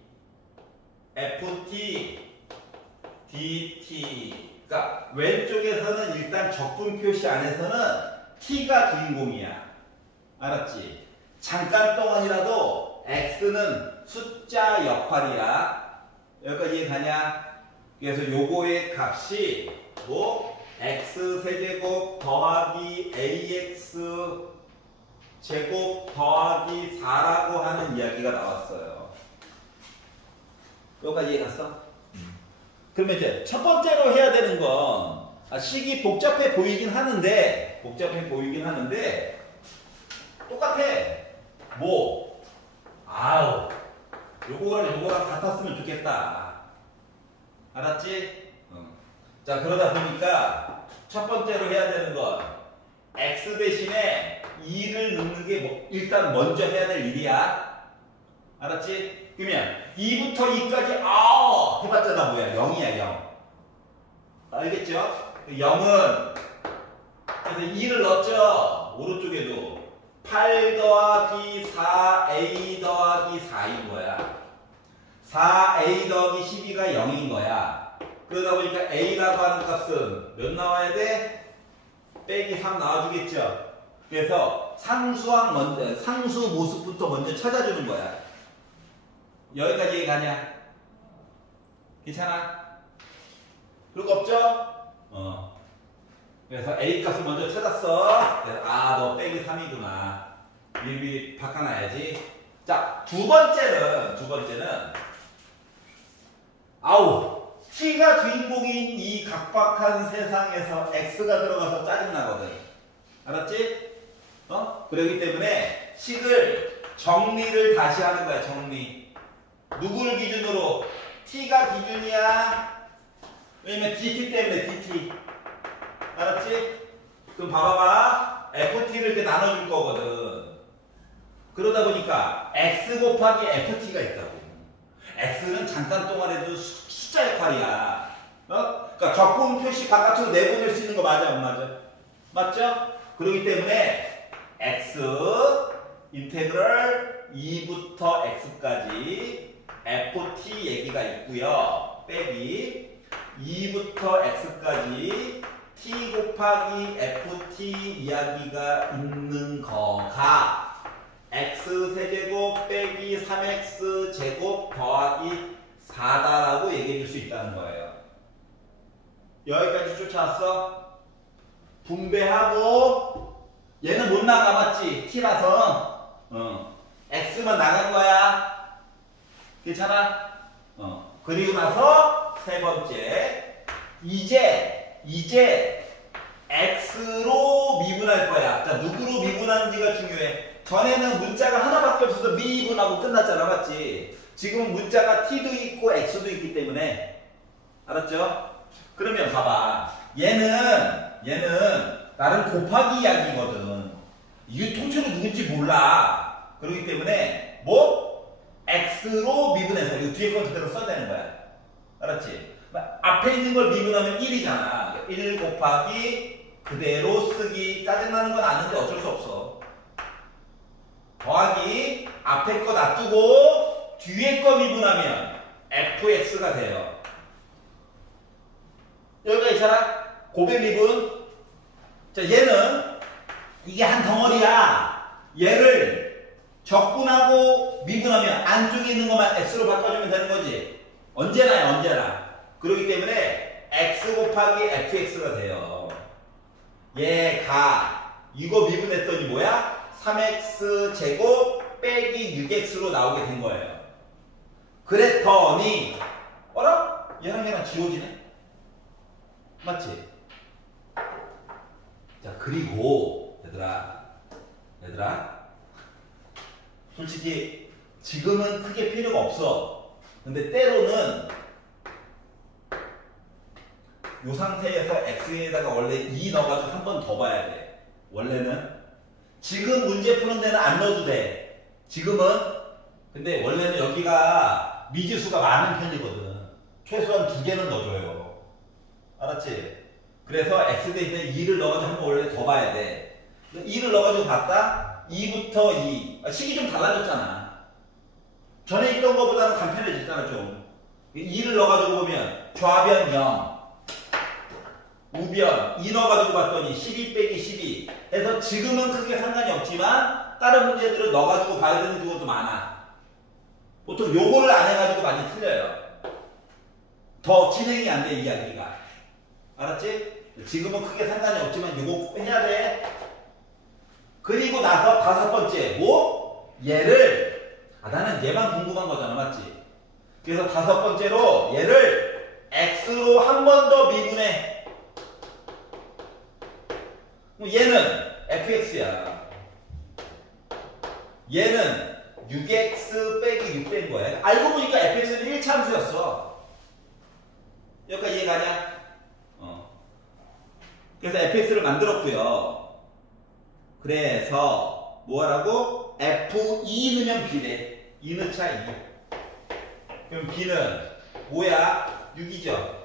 ft, dt. 그러니까 왼쪽에서는 일단 적분 표시 안에서는 t가 주인공이야. 알았지? 잠깐 동안이라도 x는 숫자 역할이야. 여기까지 이해가냐? 그래서 요거의 값이 뭐 x 세제곱 더하기 ax 제곱 더하기 4라고 하는 이야기가 나왔어요. 여기까지 이해갔어? 그러면 이제 첫 번째로 해야 되는 건 식이 복잡해 보이긴 하는데 똑같아. 뭐 아우 요거랑 같았으면 좋겠다. 알았지? 자, 그러다 보니까 첫 번째로 해야 되는 건 x 대신에 2를 넣는 게 뭐 일단 먼저 해야 될 일이야. 알았지? 그러면 2부터 2까지 해봤자 뭐야? 0이야 0. 알겠죠? 0은 그래서 2를 넣었죠. 오른쪽에도 8 더하기 4a 더하기 4인 거야. 4a 더하기 12가 0인 거야. 그러다 보니까 a라고 하는 값은 몇 나와야 돼? 빼기 3 나와주겠죠. 그래서 상수항 먼저, 상수 모습부터 먼저 찾아주는 거야. 여기까지 이해가냐? 괜찮아? 그럴 거 없죠? 그래서 A 값을 먼저 찾았어. 그래서 너 빼기 3이구나. 미리 바꿔놔야지. 자, 두 번째는 T가 주인공인 이 각박한 세상에서 X가 들어가서 짜증나거든. 알았지? 그렇기 때문에 식을 정리를 다시 하는 거야. 정리. 누구를 기준으로? T가 기준이야. 왜냐면 dt 때문에 dt. 알았지? 그럼 봐봐봐. ft를 이렇게 나눠줄 거거든. 그러다 보니까 x 곱하기 ft가 있다고. x는 잠깐 동안에도 숫자 역할이야. 그러니까 적분 표시 바깥으로 내보낼 수 있는 거 맞아, 안 맞아? 맞죠? 그렇기 때문에 x 인테그럴 2부터 x까지 ft 얘기가 있고요. 빼기 2부터 x까지 t 곱하기 ft 이야기가 있는 거가 x 세제곱 빼기 3x 제곱 더하기 4다라고 얘기해 줄 수 있다는 거예요. 여기까지 쫓아왔어? 분배하고 얘는 못 나가 맞지? t라서 x만 나간 거야. 괜찮아? 그리고 나서 세 번째 이제 x로 미분할 거야. 자, 누구로 미분하는지가 중요해. 전에는 문자가 하나밖에 없어서 미분하고 끝났잖아. 맞지? 지금은 문자가 t도 있고 x도 있기 때문에. 알았죠? 그러면 봐봐. 얘는 나름 곱하기 이야기거든. 이게 통째로 누군지 몰라. 그렇기 때문에 x로 미분해서 이거 뒤에 건 그대로 써야 되는 거야. 알았지? 앞에 있는 걸 미분하면 1이잖아. 1 곱하기 그대로 쓰기. 짜증나는 건 아는데 어쩔 수 없어. 더하기 앞에 거 놔두고 뒤에 거 미분하면 fx가 돼요. 여기가 있잖아. 고배 미분. 자, 얘는 이게 한 덩어리야. 얘를 적분하고 미분하면 안쪽에 있는 것만 x로 바꿔주면 되는 거지. 언제나. 그렇기 때문에 x 곱하기 fx가 돼요. 얘가 이거 미분했더니 뭐야? 3x 제곱 빼기 6x로 나오게 된 거예요. 그랬더니 어라? 얘랑 지워지네? 맞지? 자, 그리고 얘들아 솔직히 지금은 크게 필요가 없어. 근데 때로는 이 상태에서 x에다가 원래 2 넣어가지고 한 번 더 봐야 돼. 원래는 지금 문제 푸는 데는 안 넣어도 돼. 지금은. 근데 원래는 여기가 미지수가 많은 편이거든. 최소한 2개는 넣어줘요. 알았지? 그래서 x 대신에 2를 넣어가지고 한 번 원래 더 봐야 돼. 2를 넣어가지고 봤다? 2부터 2. 식이 좀 달라졌잖아. 전에 있던 것보다는 간편해졌잖아, 좀. 2를 넣어가지고 보면 좌변 0, 우변 2 넣어가지고 봤더니 12 빼기 12 해서 지금은 크게 상관이 없지만 다른 문제들은 넣어가지고 봐야 되는 경우도 많아. 보통 요거를 안 해가지고 많이 틀려요. 더 진행이 안 돼, 이야기가. 알았지? 지금은 크게 상관이 없지만 요거 해야 돼. 그리고 나서 5번째 뭐? 얘를 나는 얘만 궁금한 거잖아, 맞지? 그래서 5번째로 얘를 x로 한 번 더 미분해. 얘는 fx야. 얘는 6x 빼기 6 뺀 거야. 알고 보니까 fx는 1차 함수였어. 여기까지 이해가냐? 그래서 fx를 만들었고요. 그래서 뭐하라고? f2 넣으면 b래. 2 넣자 2. 그럼 b는 뭐야? 6이죠.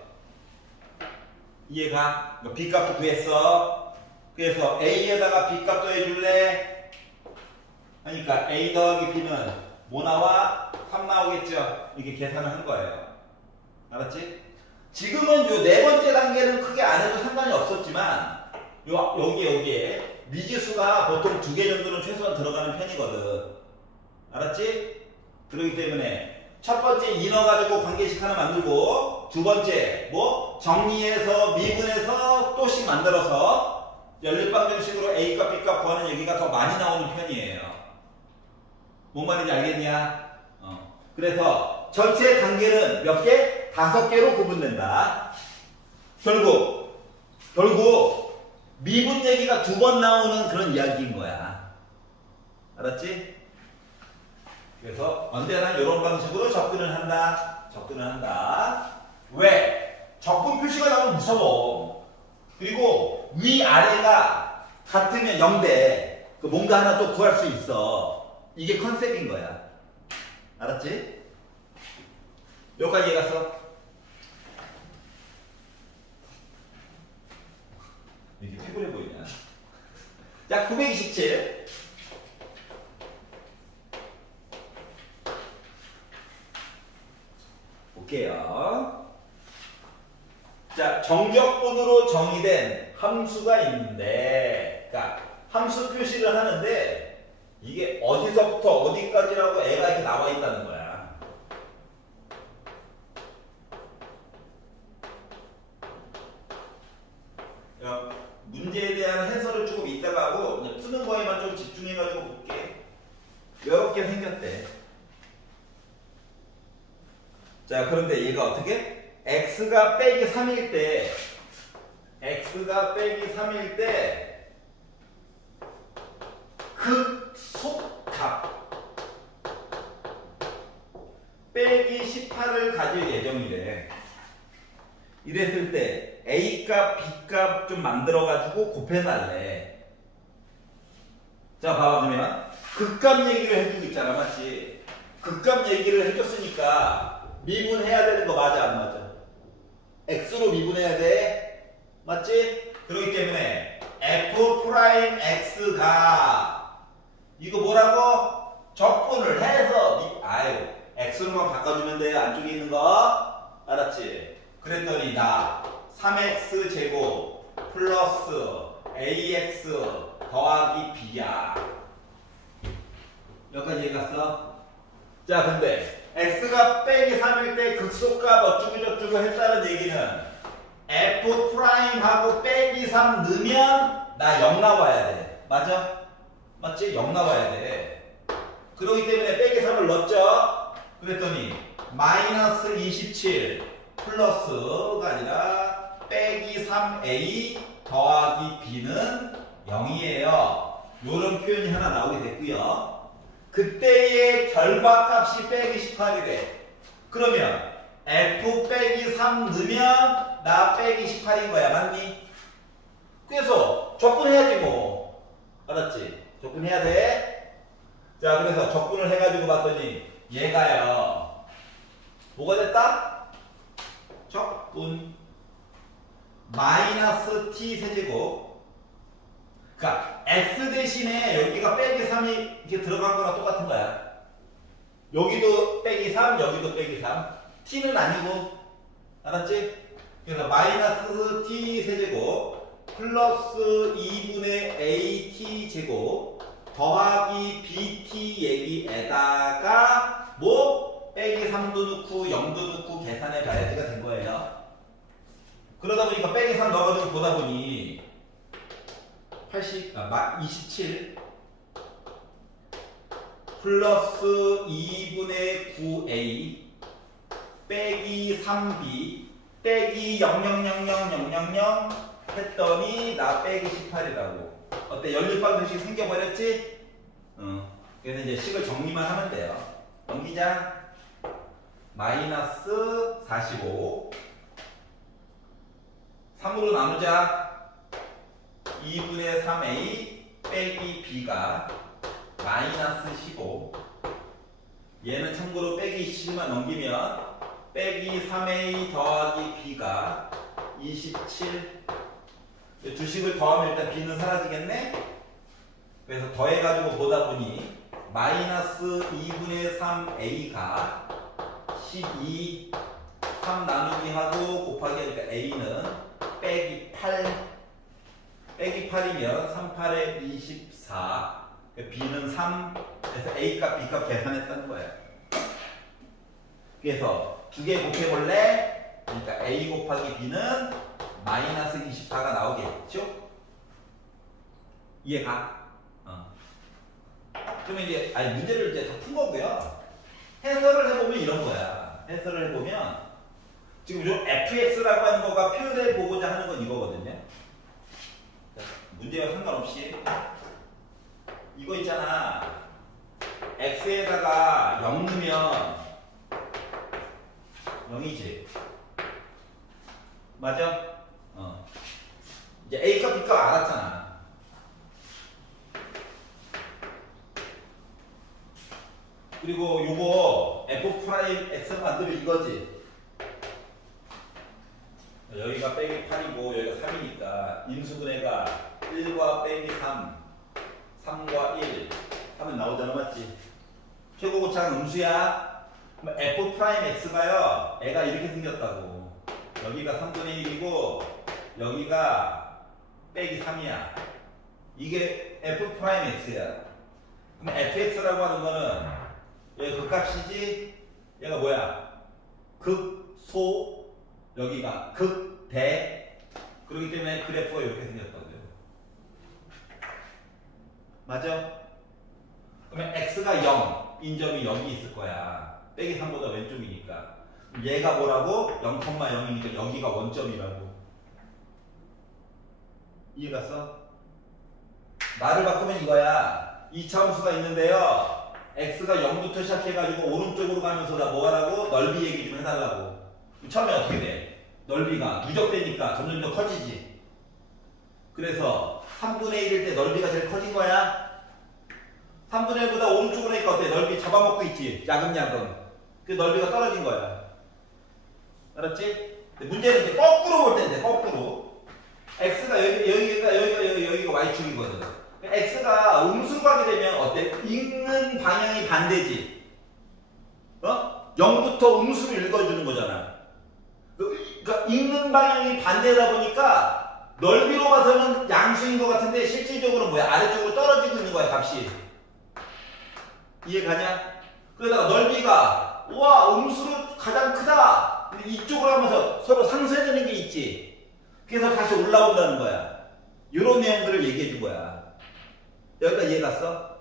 이해가? b값도 구했어. 그래서 a에다가 b값 더해줄래? 그러니까 a 더하기 b는 뭐 나와? 3 나오겠죠? 이렇게 계산을 한 거예요. 알았지? 지금은 요 네 번째 단계는 크게 안 해도 상관이 없었지만 여기에 미지수가 보통 2개 정도는 최소한 들어가는 편이거든. 알았지? 그렇기 때문에 첫 번째 2 넣어가지고 관계식 하나 만들고 두 번째 뭐 정리해서 미분해서 또씩 만들어서 연립방정식으로 A값 B값 구하는 얘기가 더 많이 나오는 편이에요. 뭔 말인지 알겠냐? 그래서 전체 단계는 몇 개? 5개로 구분된다. 결국 미분 얘기가 2번 나오는 그런 이야기인 거야. 알았지? 그래서 언제나 이런 방식으로 접근을 한다. 왜? 적분 표시가 나오면 무서워. 그리고 위아래가 같으면 0대. 뭔가 하나 또 구할 수 있어. 이게 컨셉인 거야. 알았지? 여기까지 이해갔어? 이렇게 피곤해 보이냐? 자, 927. 볼게요. 자, 정적분으로 정의된 함수가 있는데, 그러니까 함수 표시를 하는데 이게 어디서부터 어디까지라고 애가 이렇게 나와 있다는 거야. 문제에 대한 해설을 조금 이따가 하고 그냥 푸는 거에만 좀 집중해가지고 볼게. 이렇게 생겼대. 자, 그런데 얘가 어떻게? x가 빼기 3일 때 극속값 빼기 18을 가질 예정이래. 이랬을 때 A값, B값 좀 만들어가지고 곱해달래. 자, 봐봐. 그러면 극값 얘기를 해주고 있잖아. 맞지? 극값 얘기를 해줬으니까 미분해야 되는 거 맞아, 안 맞아? X로 미분해야 돼. 맞지? 그렇기 때문에 F'X가 이거 뭐라고? 적분을 해서 X로만 바꿔주면 돼. 안쪽에 있는 거. 알았지? 그랬더니 나 3x 제곱 플러스 ax 더하기 b야. 여기까지 이해갔어? 자, 근데 x가 빼기 3일 때 극속값 어쩌고저쩌고 했다는 얘기는 f'하고 빼기 3 넣으면 나 0 나와야 돼. 맞아? 맞지? 0 나와야 돼. 그렇기 때문에 빼기 3을 넣었죠? 그랬더니 마이너스 27 플러스가 아니라 빼기 3a 더하기 b는 0이에요. 이런 표현이 하나 나오게 됐고요. 그때의 결과값이 빼기 18이래. 그러면 f 빼기 3 넣으면 나 빼기 18인 거야. 맞니? 그래서 적분해야지 뭐. 알았지? 적분해야 돼. 자, 그래서 적분을 해가지고 봤더니 얘가요. 뭐가 됐다? 적분 마이너스 t 세제곱. 그러니까 x 대신에 여기가 빼기 3이 이렇게 들어간 거랑 똑같은 거야. 여기도 빼기 3, 여기도 빼기 3. t는 아니고. 알았지? 그래서 마이너스 t 세제곱 플러스 2분의 at 제곱 더하기 bt 얘기에다가 뭐 빼기 3도 넣고 0도 넣고 계산해 봐야지가 된 거예요. 그러다 보니까 빼기 3 넣어가지고 보다 보니 27 플러스 2분의 9a 빼기 3b 빼기 0000000 했더니 나 빼기 18이라고. 어때? 연립방정식 생겨버렸지? 그래서 이제 식을 정리만 하면 돼요. 넘기자. 마이너스 45 3으로 나누자. 2분의 3a 빼기 b가 마이너스 15. 얘는 참고로 빼기 20만 넘기면 빼기 3a 더하기 b가 27. 주식을 더하면 일단 b는 사라지겠네. 그래서 더해가지고 보다 보니 마이너스 2분의 3a가 12 3 나누기 하고 곱하기 하니까 a는 빼기 8 빼기 8이면 3, 8에 24 b는 3. 그래서 a값 b값 계산했다는 거야. 그래서 두 개 곱해볼래? 그러니까 a 곱하기 b는 마이너스 24가 나오겠죠? 이해가? 그러면 이제 문제를 이제 다 푼 거고요. 해설을 해보면 이런 거야. 해설을 해보면 지금 요 fx라고 하는 거가 표현해 보고자 하는 건 이거거든요. 문제와 상관없이 이거 있잖아. x에다가 0 넣으면 0이지. 맞아? 이제 a값 b값 알았잖아. 그리고 요거 f 프라임 x 만들면 이거지. 여기가 빼기 8이고 여기가 3이니까 인수분해가 1과 빼기 3 3과 1 하면 나오잖아. 맞지? 최고고차는 음수야. 그럼 f 프라임 x가요 애가 이렇게 생겼다고. 여기가 3분의 1이고 여기가 빼기 3이야. 이게 f 프라임 x야. 그럼 fx라고 하는 거는 얘가 극값이지. 얘가 뭐야? 극소. 여기가 극대. 그렇기 때문에 그래프가 이렇게 생겼다고요. 맞아? 그러면 x가 0 인점이 여기 있을 거야. 빼기 3보다 왼쪽이니까. 얘가 뭐라고? 0,0이니까 여기가 원점이라고. 이해갔어? 말을 바꾸면 이거야. 2차 함수가 있는데요. x가 0부터 시작해가지고 오른쪽으로 가면서 다 뭐 하라고? 넓이 얘기 좀 해달라고. 처음에 어떻게 돼? 넓이가 누적되니까 점점 더 커지지. 그래서 3분의 1일 때 넓이가 제일 커진 거야. 3분의 1보다 오른쪽으로 하니까 어때? 넓이 잡아먹고 있지. 야금야금. 그 넓이가 떨어진 거야. 알았지? 문제는 이제 거꾸로 볼 텐데, 거꾸로. x가 여기가 y축이거든. x가 음수로 가게 되면 어때? 읽는 방향이 반대지. 0부터 음수로 읽어주는 거잖아. 그러니까 읽는 방향이 반대다 보니까 넓이로 봐서는 양수인 것 같은데 실질적으로 뭐야? 아래쪽으로 떨어지고 있는 거야, 값이. 이해가냐? 그러다가 넓이가 우와 음수로 가장 크다. 근데 이쪽으로 하면서 서로 상쇄되는 게 있지. 그래서 다시 올라온다는 거야. 이런 내용들을 얘기해 준 거야. 여기까지 이해 갔어?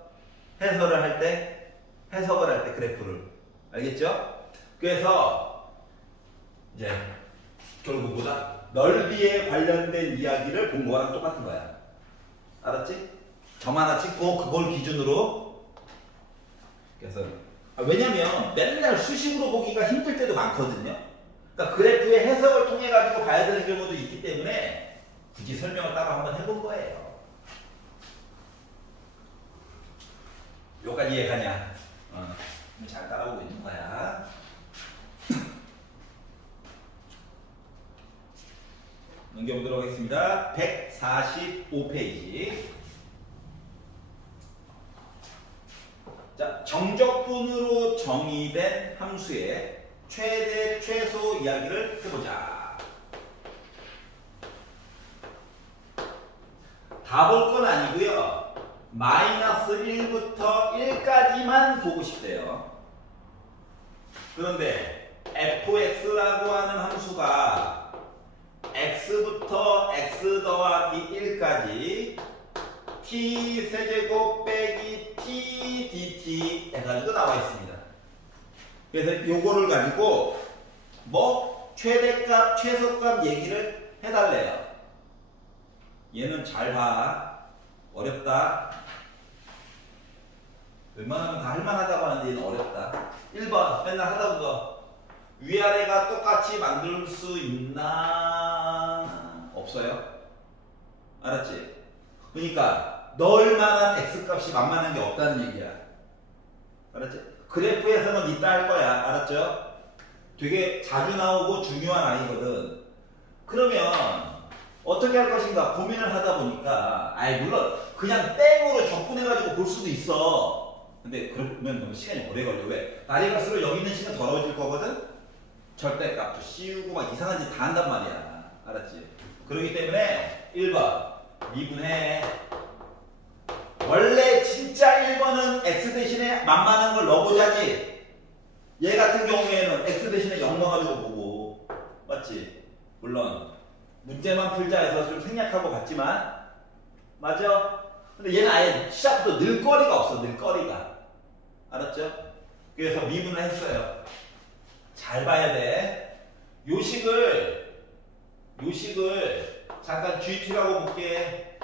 해설을 할 때, 해석을 할 때 그래프를. 알겠죠? 그래서 이제 결국 뭐다? 넓이에 관련된 이야기를 본 거랑 똑같은 거야. 알았지? 점 하나 찍고 그걸 기준으로. 그래서 왜냐면 맨날 수식으로 보기가 힘들 때도 많거든요. 그러니까 그래프에 문제 해석을 통해 가지고 봐야 되는 경우도 있기 때문에 굳이 설명을 따로 한번 해본 거예요. 여기까지 이해가냐? 잘 따라오고 있는 거야. 넘겨보도록 하겠습니다. 145페이지. 자, 정적분으로 정의된 함수의 최대, 최소 이야기를 해보자. 다 볼 건 아니고요. 마이너스 1부터 1까지만 보고 싶대요. 그런데 fx라고 하는 함수가 x부터 x 더하기 1까지 t 세제곱 빼기 t dt 해가지고 나와 있습니다. 그래서 요거를 가지고 뭐 최대값, 최소값 얘기를 해달래요. 얘는 잘 봐. 어렵다. 웬만하면 다 할만하다고 하는데 얘는 어렵다. 1번 맨날 하다 보고 위아래가 똑같이 만들 수 있나? 없어요. 알았지? 그러니까 넣을 만한 x값이 만만한 게 없다는 얘기야. 알았지? 그래프에서는 이따 할 거야. 알았죠? 되게 자주 나오고 중요한 아이거든. 그러면 어떻게 할 것인가 고민을 하다 보니까 물론 그냥 땡으로 접근해가지고 볼 수도 있어. 근데 그러면 너무 시간이 오래 걸려. 왜? 날이 갈수록 여기 있는 시간 더러워질 거거든? 절대값도 씌우고 막 이상한 짓 다 한단 말이야. 알았지? 그렇기 때문에 1번 미분해. 원래 진짜 1번은 x 대신에 만만한 걸 넣어보자지. 얘 같은 경우에는 x 대신에 0 넣어가지고 보고. 맞지? 물론 문제만 풀자 해서 좀 생략하고 봤지만 맞아? 근데 얘는 아예 시작부터 늘거리가 없어. 늘거리가. 알았죠? 그래서 미분을 했어요. 잘 봐야 돼. 요식을 잠깐 GT라고 볼게.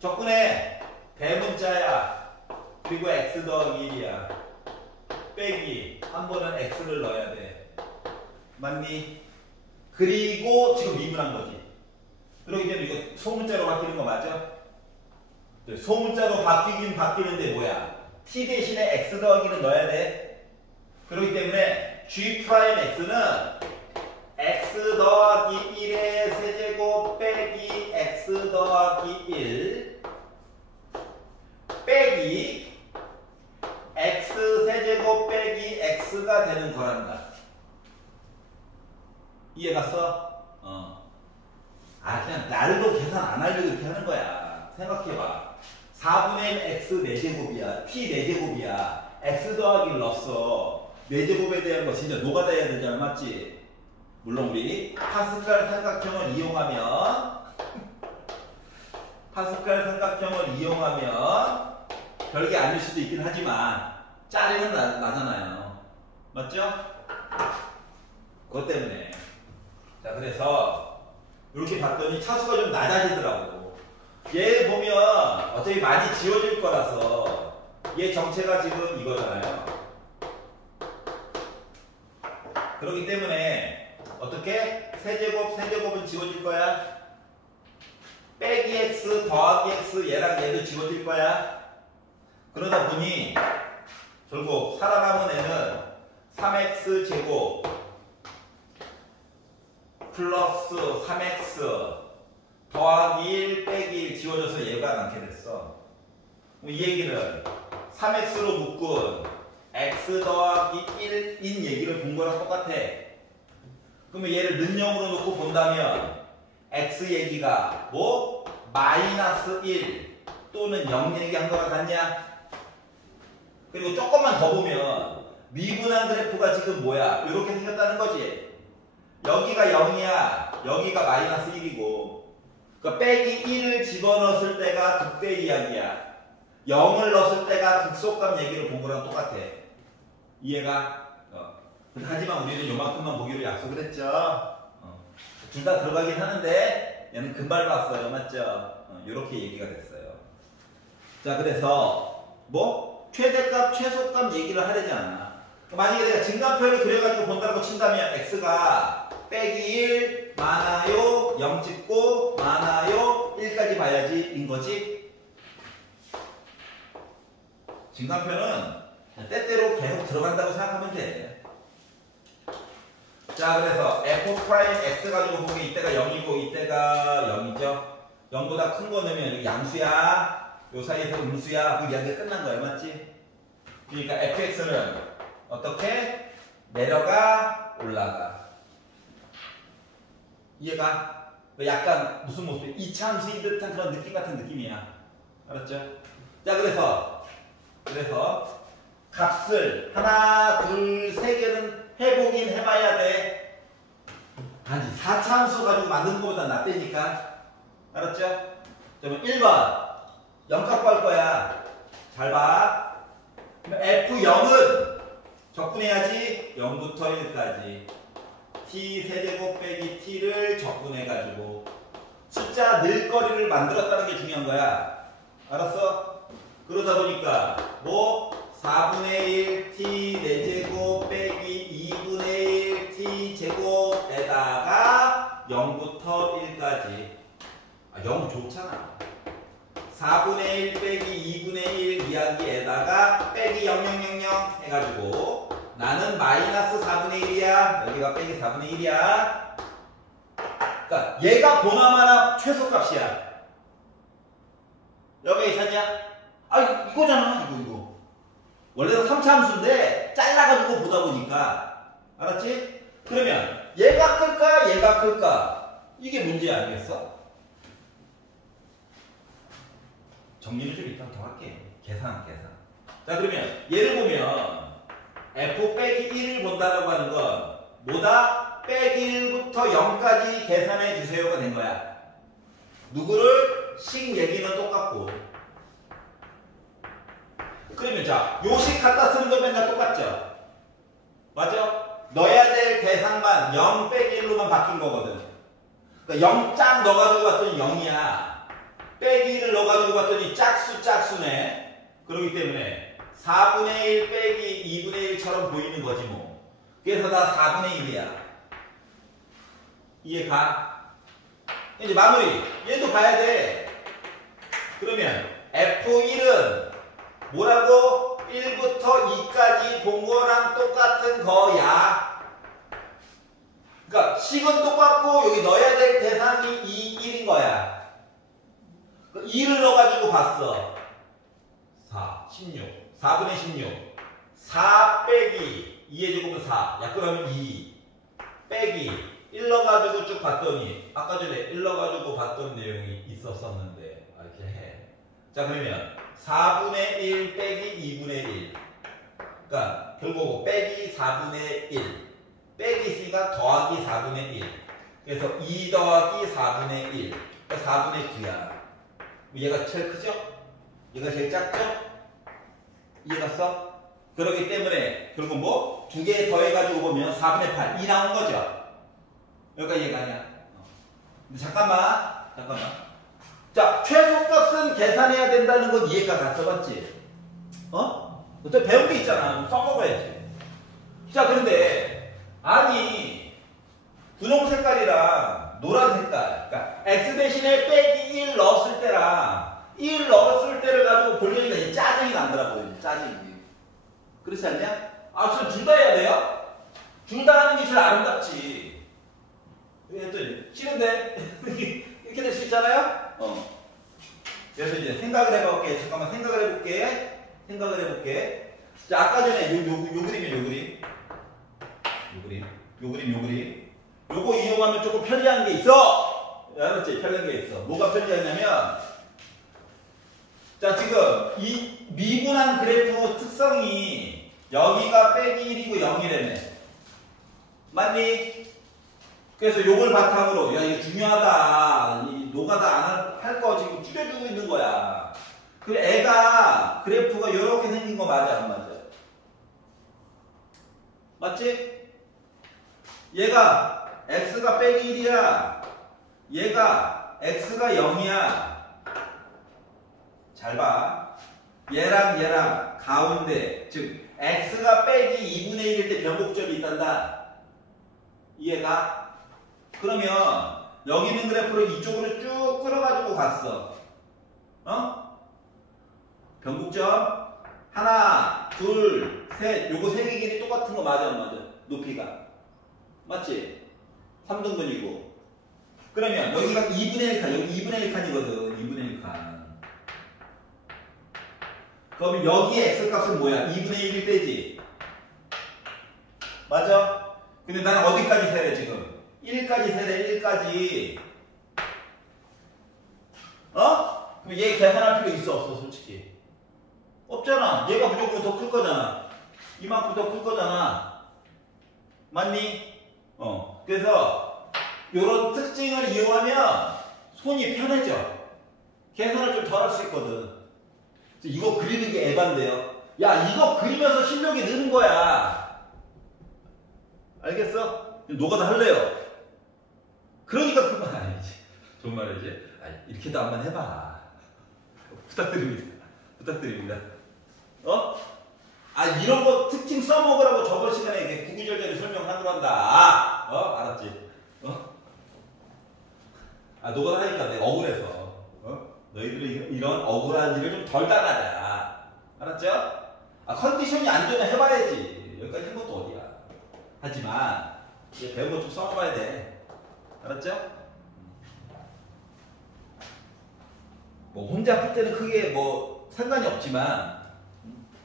접근해. 대문자야. 그리고 x 더하기 1이야. 빼기. 한 번은 x를 넣어야 돼. 맞니? 그리고 지금 미분한 거지. 그러기 때문에 이거 소문자로 바뀌는 거 맞아? 소문자로 바뀌긴 바뀌는데 뭐야? t 대신에 x 더하기는 넣어야 돼. 그렇기 때문에 G'X는 x 더하기 1의 세제곱 빼기 x 더하기 1 빼기 x 세제곱 빼기 x가 되는 거란다. 이해갔어? 그냥 날도 계산 안 하려고 이렇게 하는 거야. 생각해봐. 4분의 1 x 4제곱이야. t 4제곱이야. x 더하기를 넣었어. 4제곱에 대한 거 진짜 노가다 해야 되잖아. 맞지? 물론 우리 파스칼 삼각형을 이용하면 별게 아닐 수도 있긴 하지만 짜리는 나잖아요. 맞죠? 그것 때문에. 자, 그래서 이렇게 봤더니 차수가 좀 낮아지더라고. 얘 보면 어차피 많이 지워질 거라서 얘 정체가 지금 이거잖아요. 그렇기 때문에 어떻게? 세제곱은 지워질 거야. 빼기 x 더하기 x 얘랑 얘도 지워질 거야. 그러다 보니 결국 살아남은 애는 3x 제곱 플러스 3x 더하기 1 빼기 1 지워져서 얘가 남게 됐어. 이 얘기는 3x로 묶은 x 더하기 1인 얘기를 본 거랑 똑같아. 그러면 얘를 는영으로 놓고 본다면 x 얘기가 뭐? 마이너스 1 또는 0 얘기한 거랑 같냐? 그리고 조금만 더 보면 미분한 그래프가 지금 뭐야? 이렇게 생겼다는 거지. 여기가 0이야. 여기가 마이너스 1이고. 그러니까 빼기 1을 집어넣었을 때가 극대 이야기야. 0을 넣었을 때가 극소값 얘기를 본 거랑 똑같아. 이해가? 하지만 우리는 요만큼만 보기로 약속을 했죠. 둘 다 들어가긴 하는데 얘는 금발 봤어요. 맞죠? 이렇게 얘기가 됐어요. 자, 그래서 뭐? 최대값, 최소값 얘기를 하려잖아. 만약에 내가 증가표를 그려가지고 본다고 친다면 x가 빼기 1 많아요 0 찍고 많아요 1까지 봐야지 인 거지. 증가표는 때때로 계속 들어간다고 생각하면 돼. 자, 그래서 f'(x) 가지고 보면 이때가 0이고 이때가 0이죠. 0보다 큰 거 넣으면 여기 양수야, 요 사이에서 음수야, 그 이야기가 끝난 거야, 맞지? 그러니까 fx는 어떻게? 내려가, 올라가. 이해가? 약간 무슨 모습? 이차함수인 듯한 그런 느낌 같은 느낌이야. 알았죠? 자, 그래서 값을 하나, 둘, 세 개는 해보긴 해봐야 돼. 아니, 4차함수 가지고 만드는 것보다 낫다니까. 알았죠? 그러면 1번 0값 구할 거야. 잘 봐. F0은 적분해야지. 0부터 1까지 t 세제곱 빼기 t를 적분해가지고 숫자 늘거리를 만들었다는 게 중요한 거야. 알았어? 그러다 보니까 뭐 4분의 1 t 4제곱 빼기 2분의 1 t 제곱에다가 0부터 1까지 0 좋잖아. 4분의 1 빼기 2분의 1 이야기에다가 빼기 0000 해가지고 나는 마이너스 4분의 1이야. 여기가 빼기 4분의 1이야. 그러니까 얘가 보나마나 최소값이야. 여기 찾냐? 아 이거잖아. 이거. 원래는 3차 함수인데 잘라가지고 보다 보니까 알았지? 그러면 얘가 클까? 얘가 클까? 이게 문제 아니겠어? 정리를 좀 이따 더 할게. 계산. 자, 그러면 얘를 보면 f 빼기 1을 본다라고 하는 건 뭐다? 빼기 1부터 0까지 계산해 주세요가 된 거야. 누구를? 식 얘기는 똑같고. 그러면 자, 요식 갖다 쓰는 거 맨날 똑같죠? 맞죠? 넣어야 될 대상만 0 빼기 1로만 바뀐 거거든. 그러니까 0 짝 넣어가지고 봤더니 0이야. 빼기 1을 넣어가지고 봤더니 짝수네. 그렇기 때문에 4분의 1 빼기 2분의 1처럼 보이는 거지 뭐. 그래서 나 4분의 1이야. 이해가? 이제 마무리. 얘도 봐야 돼. 그러면 F1은 뭐라고? 1부터 2까지 본 거랑 똑같은 거야. 그러니까 식은 똑같고 여기 넣어야 될 대상이 2, 1인 거야. 2를 넣어가지고 봤어. 4, 16. 4분의 16. 4 빼기 2의 제곱은 4. 약분하면 2. 빼기 1 넣어가지고 쭉 봤더니 아까 전에 1 넣어가지고 봤던 내용이 있었었는데 이렇게 해. 자, 그러면 4분의 1 빼기 2분의 1. 그러니까 결국 빼기 4분의 1. 빼기 있으니까 더하기 4분의 1. 그래서 2 더하기 4분의 1. 그러니까 4분의 9야. 얘가 제일 크죠? 얘가 제일 작죠? 이해갔어? 그렇기 때문에 결국 뭐? 두 개 더해가지고 보면 4분의 8. 2 나온 거죠? 여기까지 이해가 아니야? 근데 잠깐만. 자, 최소값은 계산해야 된다는 건 이해가 갔어, 맞지? 또 배운 게 있잖아. 써먹어야지. 자, 그런데 아니 분홍 색깔이랑 노란 색깔, 그러니까 x 대신에 빼기 1 넣었을 때랑 1 넣었을 때를 가지고 보려니까 이제 짜증이 나더라고요. 짜증이. 그렇지 않냐? 저 둘 다 해야 돼요? 둘 다 하는 게 제일 아름답지. 했더니 싫은데 이렇게 될 수 있잖아요. 그래서 이제 생각을 해볼게. 잠깐만 생각을 해볼게. 자, 아까 전에 요 그림이에요. 요 그림. 요거 이용하면 조금 편리한 게 있어. 알았지? 편리한 게 있어. 뭐가 편리하냐면, 자, 지금 이 미분한 그래프 특성이 여기가 빼기 1이고 0이라며. 맞니? 그래서 요걸 바탕으로, 야, 이게 중요하다. 이 노가다 안 할 거 지금 줄여주고 있는 거야. 그 애가, 그래프가 요렇게 생긴 거 맞아, 안 맞아? 맞지? 얘가 x가 빼기 1이야. 얘가 x가 0이야. 잘 봐. 얘랑 가운데, 즉 x가 빼기 2분의 1일 때 변곡점이 있단다. 이해가? 그러면 여기 있는 그래프를 이쪽으로 쭉 끌어가지고 갔어. 어? 변곡점 하나, 둘, 셋. 요거 세 개 길이 똑같은 거 맞아, 안 맞아? 높이가. 맞지? 3등분이고. 그러면 여기가 2분의 1칸, 여기 2분의 1칸이거든. 2분의 1칸. 그러면 여기에 x값은 뭐야? 2분의 1일 때지. 맞아? 근데 나는 어디까지 세래 지금? 1까지 세래, 1까지. 어? 그럼 얘 계산할 필요 있어, 없어, 솔직히? 없잖아. 얘가 무조건 더 클 거잖아. 이만큼 더 클 거잖아. 맞니? 그래서 이런 특징을 이용하면 손이 편해져. 계산을 좀 덜 할 수 있거든. 이거 그리는 게 에반데요. 야, 이거 그리면서 실력이 느는 거야. 알겠어? 노가다 할래요. 그러니까 그만 아니지. 정말이지. 이렇게도 한번 해봐. 부탁드립니다. 부탁드립니다. 이런 거 특징 써먹으라고 저번 시간에 이렇게 구구절절히 설명하기로 한다. 알았지? 노가다 하니까 내가 억울해서. 너희들이 이런 억울한 일을 좀 덜 당하자. 알았죠? 컨디션이 안 좋으면 해봐야지. 여기까지 한 것도 어디야. 하지만 이제 배운 거 좀 써봐야 돼. 알았죠? 뭐 혼자 풀 때는 크게 뭐 상관이 없지만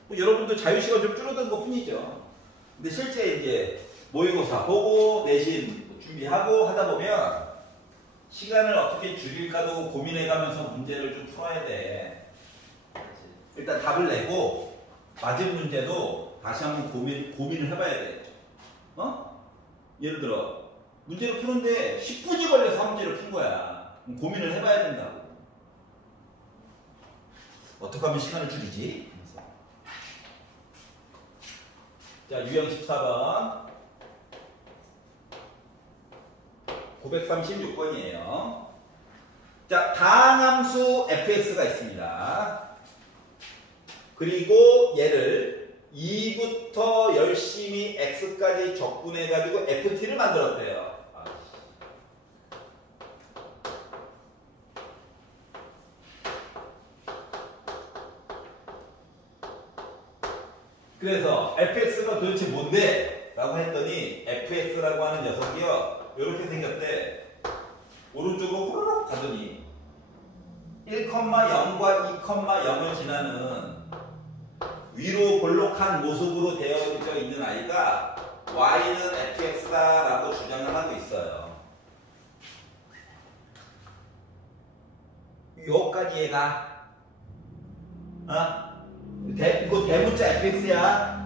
뭐 여러분도 자유시간 좀 줄어든 것 뿐이죠. 근데 실제 이제 모의고사 보고 내신 준비하고 하다 보면 시간을 어떻게 줄일까도 고민해가면서 문제를 좀 풀어야 돼. 일단 답을 내고 맞은 문제도 다시 한번 고민을 해봐야 돼. 예를 들어 문제를 푸는데 10분이 걸려서 문제를 푼 거야. 그럼 고민을 해봐야 된다고. 어떻게 하면 시간을 줄이지? 자, 유형 14번 936번이에요. 자, 다항함수 fx가 있습니다. 그리고 얘를 2부터 열심히 x까지 적분해가지고 ft를 만들었대요. 그래서 fx가 도대체 뭔데? 라고 했더니 fx라고 하는 녀석이요, 이렇게 생겼대. 오른쪽으로 호로록 가더니 1,0과 2,0을 지나는 위로 볼록한 모습으로 되어져 있는 아이가 y는 fx다 라고 주장을 하고 있어요. 여기까지 얘가 이거 대문자 fx야.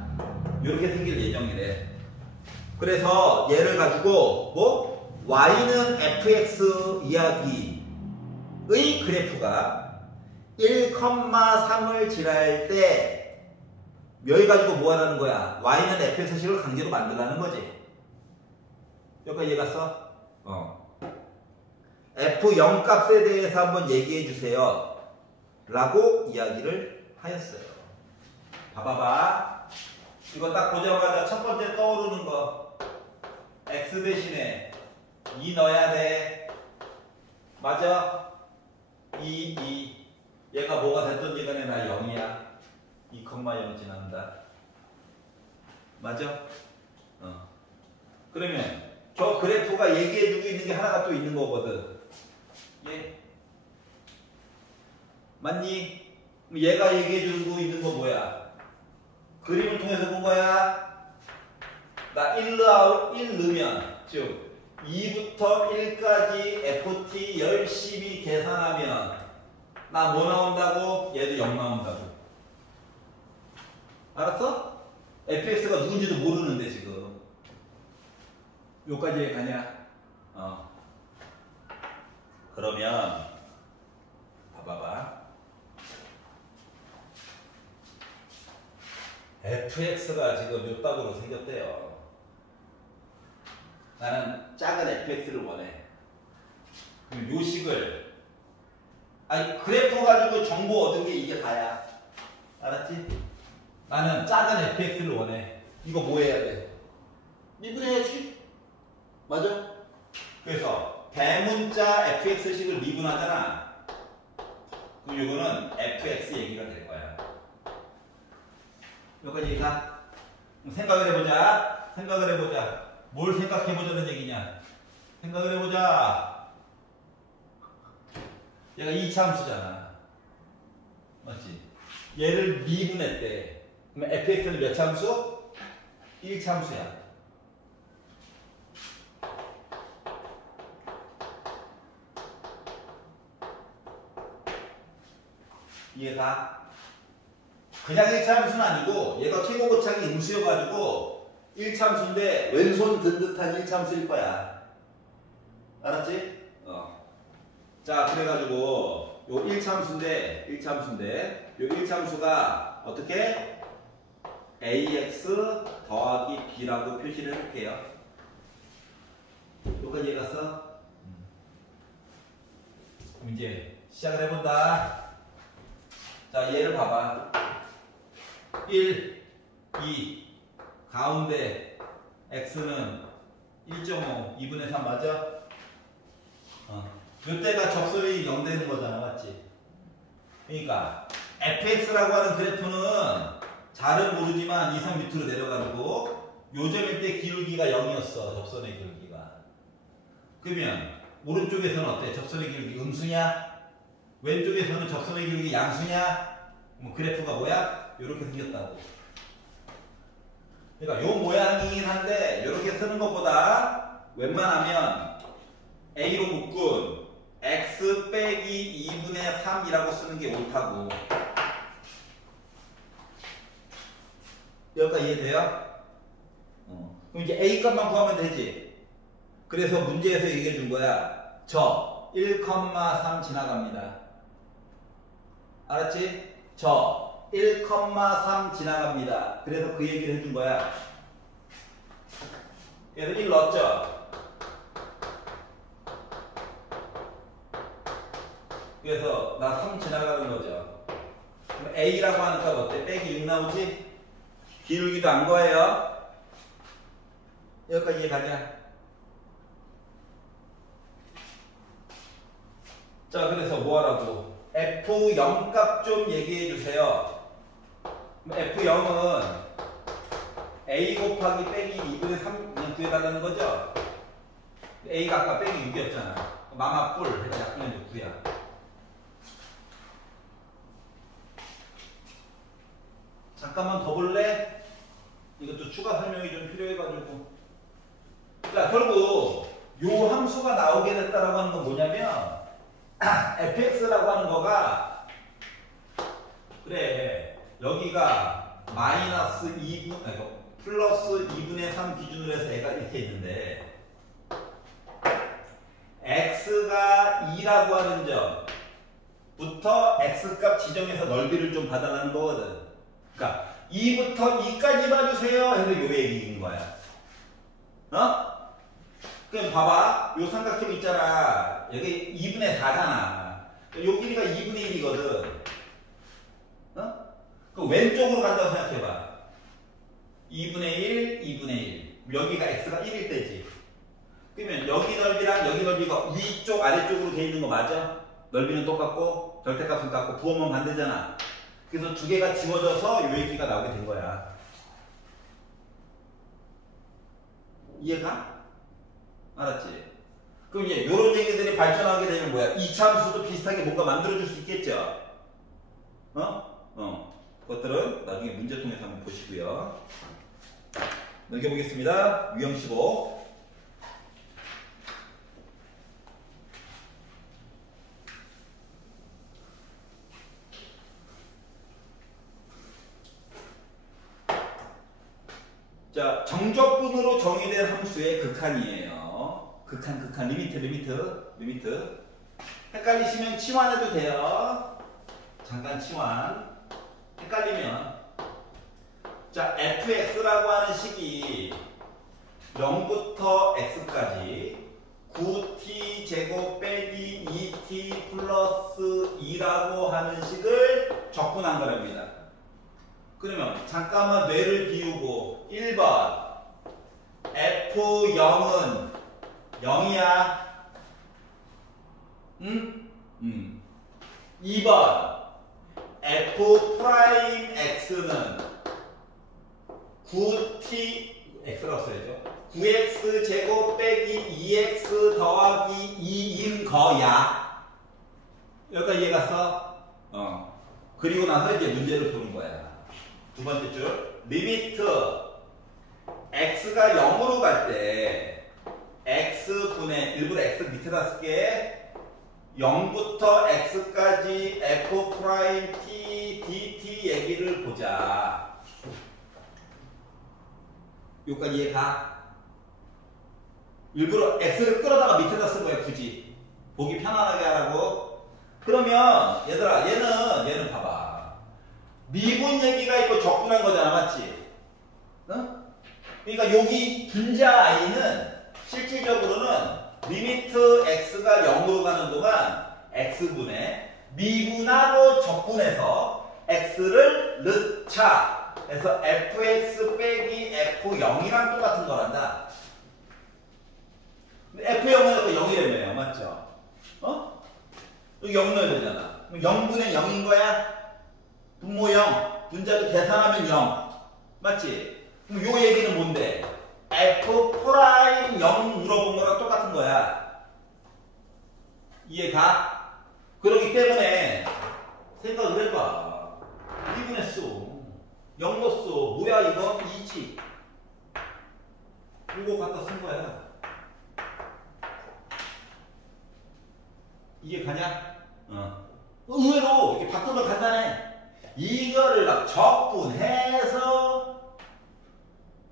이렇게 생길 예정이래. 그래서 얘를 가지고 뭐 y는 fx 이야기의 그래프가 1,3을 지날 때 여기 가지고 뭐 하라는 거야? y는 fx식을 강제로 만들라는 거지. 여기까지 이해갔어? f0 값에 대해서 한번 얘기해 주세요 라고 이야기를 하였어요. 봐봐봐. 이거 딱 보자마자 첫 번째 떠오르는 거, x 대신에 2 넣어야 돼. 맞아? 2. 얘가 뭐가 됐든지 간에 나 0이야. 2,0 지난다. 맞아? 그러면 저 그래프가 얘기해주고 있는 게 하나가 또 있는 거거든. 예? 맞니? 얘가 얘기해주고 있는 거 뭐야? 그림을 통해서 본 거야. 나 1 넣으면, 즉 2부터 1까지 ft 열심히 계산하면 나 뭐 나온다고? 얘도 0 나온다고. 알았어? fx가 누군지도 모르는데 지금 요까지 가냐? 그러면 봐봐봐. fx가 지금 요 딱으로 생겼대요. 나는 작은 fx를 원해. 그럼 요 식을 그래프 가지고 정보 얻은 게 이게 다야. 알았지? 나는 작은 fx를 원해. 이거 뭐 해야 돼? 미분해야지. 맞아? 그래서 대문자 fx식을 미분하잖아. 그럼 이거는 fx 얘기가 될 거야. 여기까지 얘기가? 생각을 해보자. 생각을 해보자. 뭘 생각해보자는 얘기냐? 생각을 해보자. 얘가 2차 함수잖아. 맞지? 얘를 미분했대. 그럼 fx는 몇 차 함수? 1차 함수야. 이해가? 그냥 1차 함수는 아니고 얘가 최고고착이 음수여가지고 1차 함수인데 왼손 든 듯한 1차 함수일 거야. 알았지? 자, 그래가지고 요 1차 함수인데 요 1차 함수가 어떻게? ax 더하기 b라고 표시를 해볼게요. 여기까지 이해갔어? 그럼 이제 시작을 해본다. 자, 얘를 봐봐. 1, 2, 가운데 x는 1.5, 2분의 3 맞아? 이때가 접선이 0 되는 거잖아, 맞지? 그러니까 fx라고 하는 그래프는 잘은 모르지만 이상 밑으로 내려가지고 요점일 때 기울기가 0이었어, 접선의 기울기가. 그러면 오른쪽에서는 어때? 접선의 기울기 음수냐? 왼쪽에서는 접선의 기울기 양수냐? 뭐 그래프가 뭐야? 이렇게 생겼다고. 그러니까 요 모양이긴 한데 이렇게 쓰는 것보다 웬만하면 A로 묶은 x 빼기 2분의 3이라고 쓰는 게 옳다고. 여기까지 이해돼요? 그럼 이제 A 값만 구하면 되지. 그래서 문제에서 얘기해 준 거야. 저 1,3 지나갑니다. 알았지? 저 1,3 지나갑니다. 그래서 그 얘기를 해준 거야. 그래서 1 넣었죠? 그래서 나 3 지나가는 거죠. 그럼 A라고 하는 값 어때? 빼기 6 나오지? 기울기도 안 거예요. 여기까지 이해가냐? 자, 그래서 뭐 하라고? F0 값 좀 얘기해 주세요. F0은 A 곱하기 빼기 2분의 3 그냥 구해달라는 거죠? A가 아까 빼기 6이었잖아. 마마뿔 해서 약분해 9야. 잠깐만 더 볼래? 이것도 추가 설명이 좀 필요해가지고. 자, 결국 요 함수가 나오게 됐다라고 하는 건 뭐냐면 fx라고 하는 거가 그래 여기가 마이너스 2분 아니 플러스 2분의 3 기준으로 해서 애가 이렇게 있는데 x가 2라고 하는 점부터 x값 지정해서 넓이를 좀 받아라는 거거든. 그러니까 2부터 2까지 봐주세요 해서 요 얘기인 거야. 그럼 봐봐. 요 삼각형 있잖아. 여기 2분의 4잖아. 요 길이가 2분의 1이거든. 그럼 왼쪽으로 간다고 생각해봐. 2분의 1, 2분의 1. 여기가 x가 1일 때지. 그러면 여기 넓이랑 여기 넓이가 위쪽, 아래쪽으로 돼 있는 거 맞아? 넓이는 똑같고 절대값은 같고 부호만 반대잖아. 그래서 두 개가 지워져서 요 얘기가 나오게 된 거야. 이해가? 알았지? 그럼 이제 요런 얘기들이 발전하게 되면 뭐야? 2차 함수도 비슷하게 뭔가 만들어줄 수 있겠죠? 그것들은 나중에 문제 통해서 한번 보시고요. 넘겨보겠습니다. 유형 15. 자, 정적분으로 정의된 함수의 극한이에요. 극한, 리미트. 헷갈리시면 치환해도 돼요. 잠깐 치환. 헷갈리면. 자, fx라고 하는 식이 0부터 x까지 9t 제곱 빼기 2t 플러스 2라고 하는 식을 적분한 거랍니다. 그러면 잠깐만 뇌를 비우고 1번 F0은 0이야. 응? 2번 f 프라임 x는 9t x라고 써야죠. 9x 제곱 빼기 2x 더하기 2인 거야. 여기까지 이해갔어? 그리고 나서 이제 문제를 보는 거야. 두 번째 줄. 리미트 x가 0으로 갈 때 x분의 일부러 x 밑에다 쓸게. 0부터 x까지 f 프라임 t dt 얘기를 보자. 여기까지 이해가? 일부러 x를 끌어다가 밑에다 쓴 거야, 굳이. 보기 편안하게 하라고. 그러면 얘들아, 얘는 봐봐. 미분 얘기가 있고 적분한 거잖아, 맞지? 응? 그러니까 여기 분자 i는 실질적으로는 리미트 x가 0으로 가는 동안 x분의 미분하고 적분해서 x를 넣자 해서 fx 빼기 f0이랑 똑같은 거란다. f0은 또 0이 되네요, 맞죠? 여기 0 넣어야 되잖아. 0분의 0인 거야? 분모 0, 분자도 계산하면 0, 맞지? 그럼 요 얘기는 뭔데? f 프라임 0 물어본 거랑 똑같은 거야. 이해가? 그렇기 때문에 생각을 해봐. 2분했어. 0 넣었어. 뭐야 이거? 2지. 이거 갖다 쓴 거야. 이해 가냐? 의외로 이렇게 바꾸면 간단해. 이거를 막 적분해서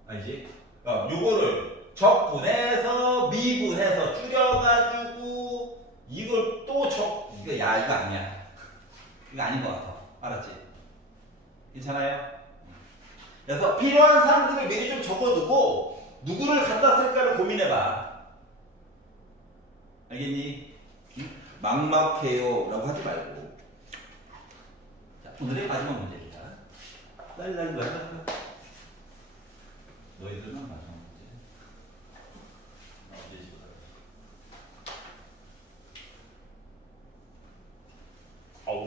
알지? 요거를 적분해서 미분해서 줄여가지고 이걸 또 이거 이거 아니야. 이거 아닌 것 같아. 알았지? 괜찮아요? 그래서 필요한 사람들을 미리 좀 적어두고 누구를 갖다 쓸까를 고민해봐. 알겠니? 막막해요 라고 하지 말고. 자, 오늘의 마지막 문제입니다. 랄랄랄랄. 너희들만 마지막 문제. 어디 집어라.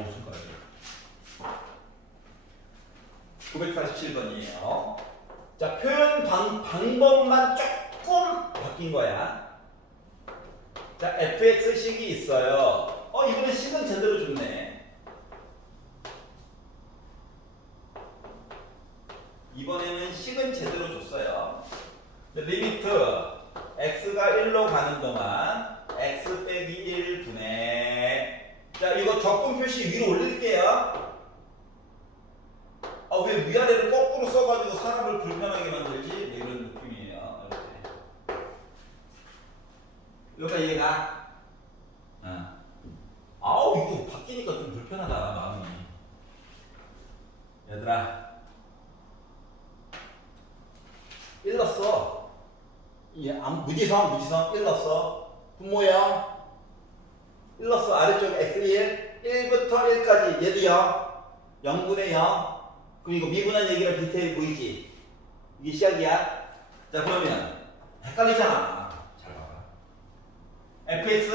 무슨 거야? 947번이에요. 자, 표현 방법만 조금 바뀐 거야. 자, fx식이 있어요. 이번에 식은 제대로 줬네. 이번에는 식은 제대로 줬어요. 리미트 x가 1로 가는 동안 x 빼기 1분의 자, 이거 적분 표시 위로 올릴게요. 왜 위아래를 거꾸로 써가지고 사람을 불편하게 만들지? 뭐 이런 느낌이에요. 여기까지 이해가? 이거 바뀌니까 좀 불편하다, 마음이. 얘들아. 1 넣었어. 무지성 1 넣었어. 분모형 1 넣었어. 아래쪽에 x1, 1부터 1까지. 얘도 0. 0분의 0. 그럼 이거 미분한 얘기랑 디테일 보이지? 이게 시작이야. 자, 그러면 헷갈리잖아. 잘 봐봐. fx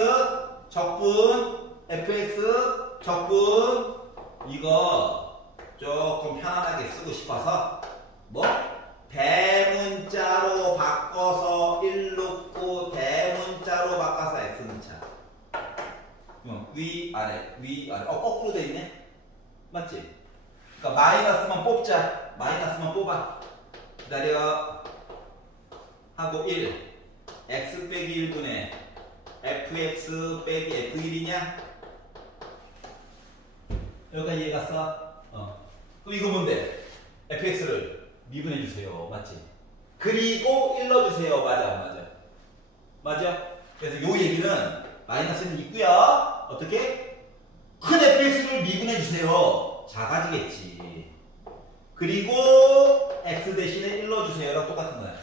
적분, fx 적분. 이거 조금 편안하게 쓰고 싶어서 뭐? 대문자로 바꿔서 1 넣고 대문자로 바꿔서 x 넣자. 위아래 위아래. 거꾸로 돼 있네. 맞지? 그러니까 마이너스만 뽑자. 마이너스만 뽑아. 기다려. 하고 1 x 빼기 1분의 fx 빼기 f1이냐? 여기까지 이해 갔어? 그럼 이거 뭔데? fx를 미분해주세요. 맞지? 그리고 1 넣어주세요. 맞아? 그래서 요 얘기는 마이너스는 있고요. 어떻게? 큰 fx를 미분해주세요. 작아지겠지. 그리고 x 대신에 1 넣어주세요. 랑 똑같은 거야.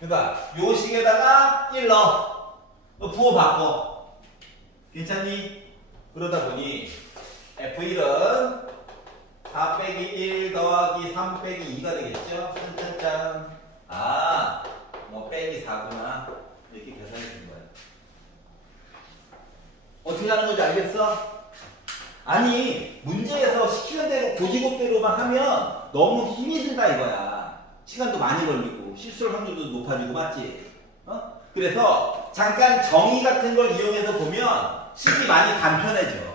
그러니까 요 식에다가 1 넣어. 부호 바꿔. 괜찮니? 그러다 보니 f1은 4 빼기 1 더하기 3 빼기 2가 되겠죠? 짠짠짠. 뭐 빼기 4구나. 이렇게 어떻게 하는 건지 알겠어? 아니 문제에서 시키는 대로 고지고대로만 하면 너무 힘이 든다 이거야. 시간도 많이 걸리고 실수할 확률도 높아지고 맞지? 어? 그래서 잠깐 정의 같은 걸 이용해서 보면 식이 많이 간편해져.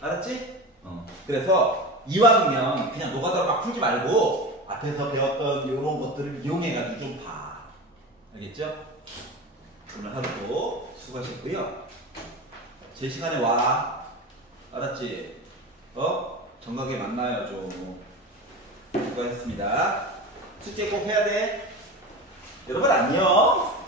알았지? 그래서 이왕이면 그냥 노가다로 막 풀지 말고 앞에서 배웠던 이런 것들을 이용해가지고 좀 봐. 알겠죠? 오늘 하루도 수고하셨고요. 제 시간에 와. 알았지? 정각에 만나요 좀. 수고하셨습니다. 숙제 꼭 해야 돼. 여러분 안녕.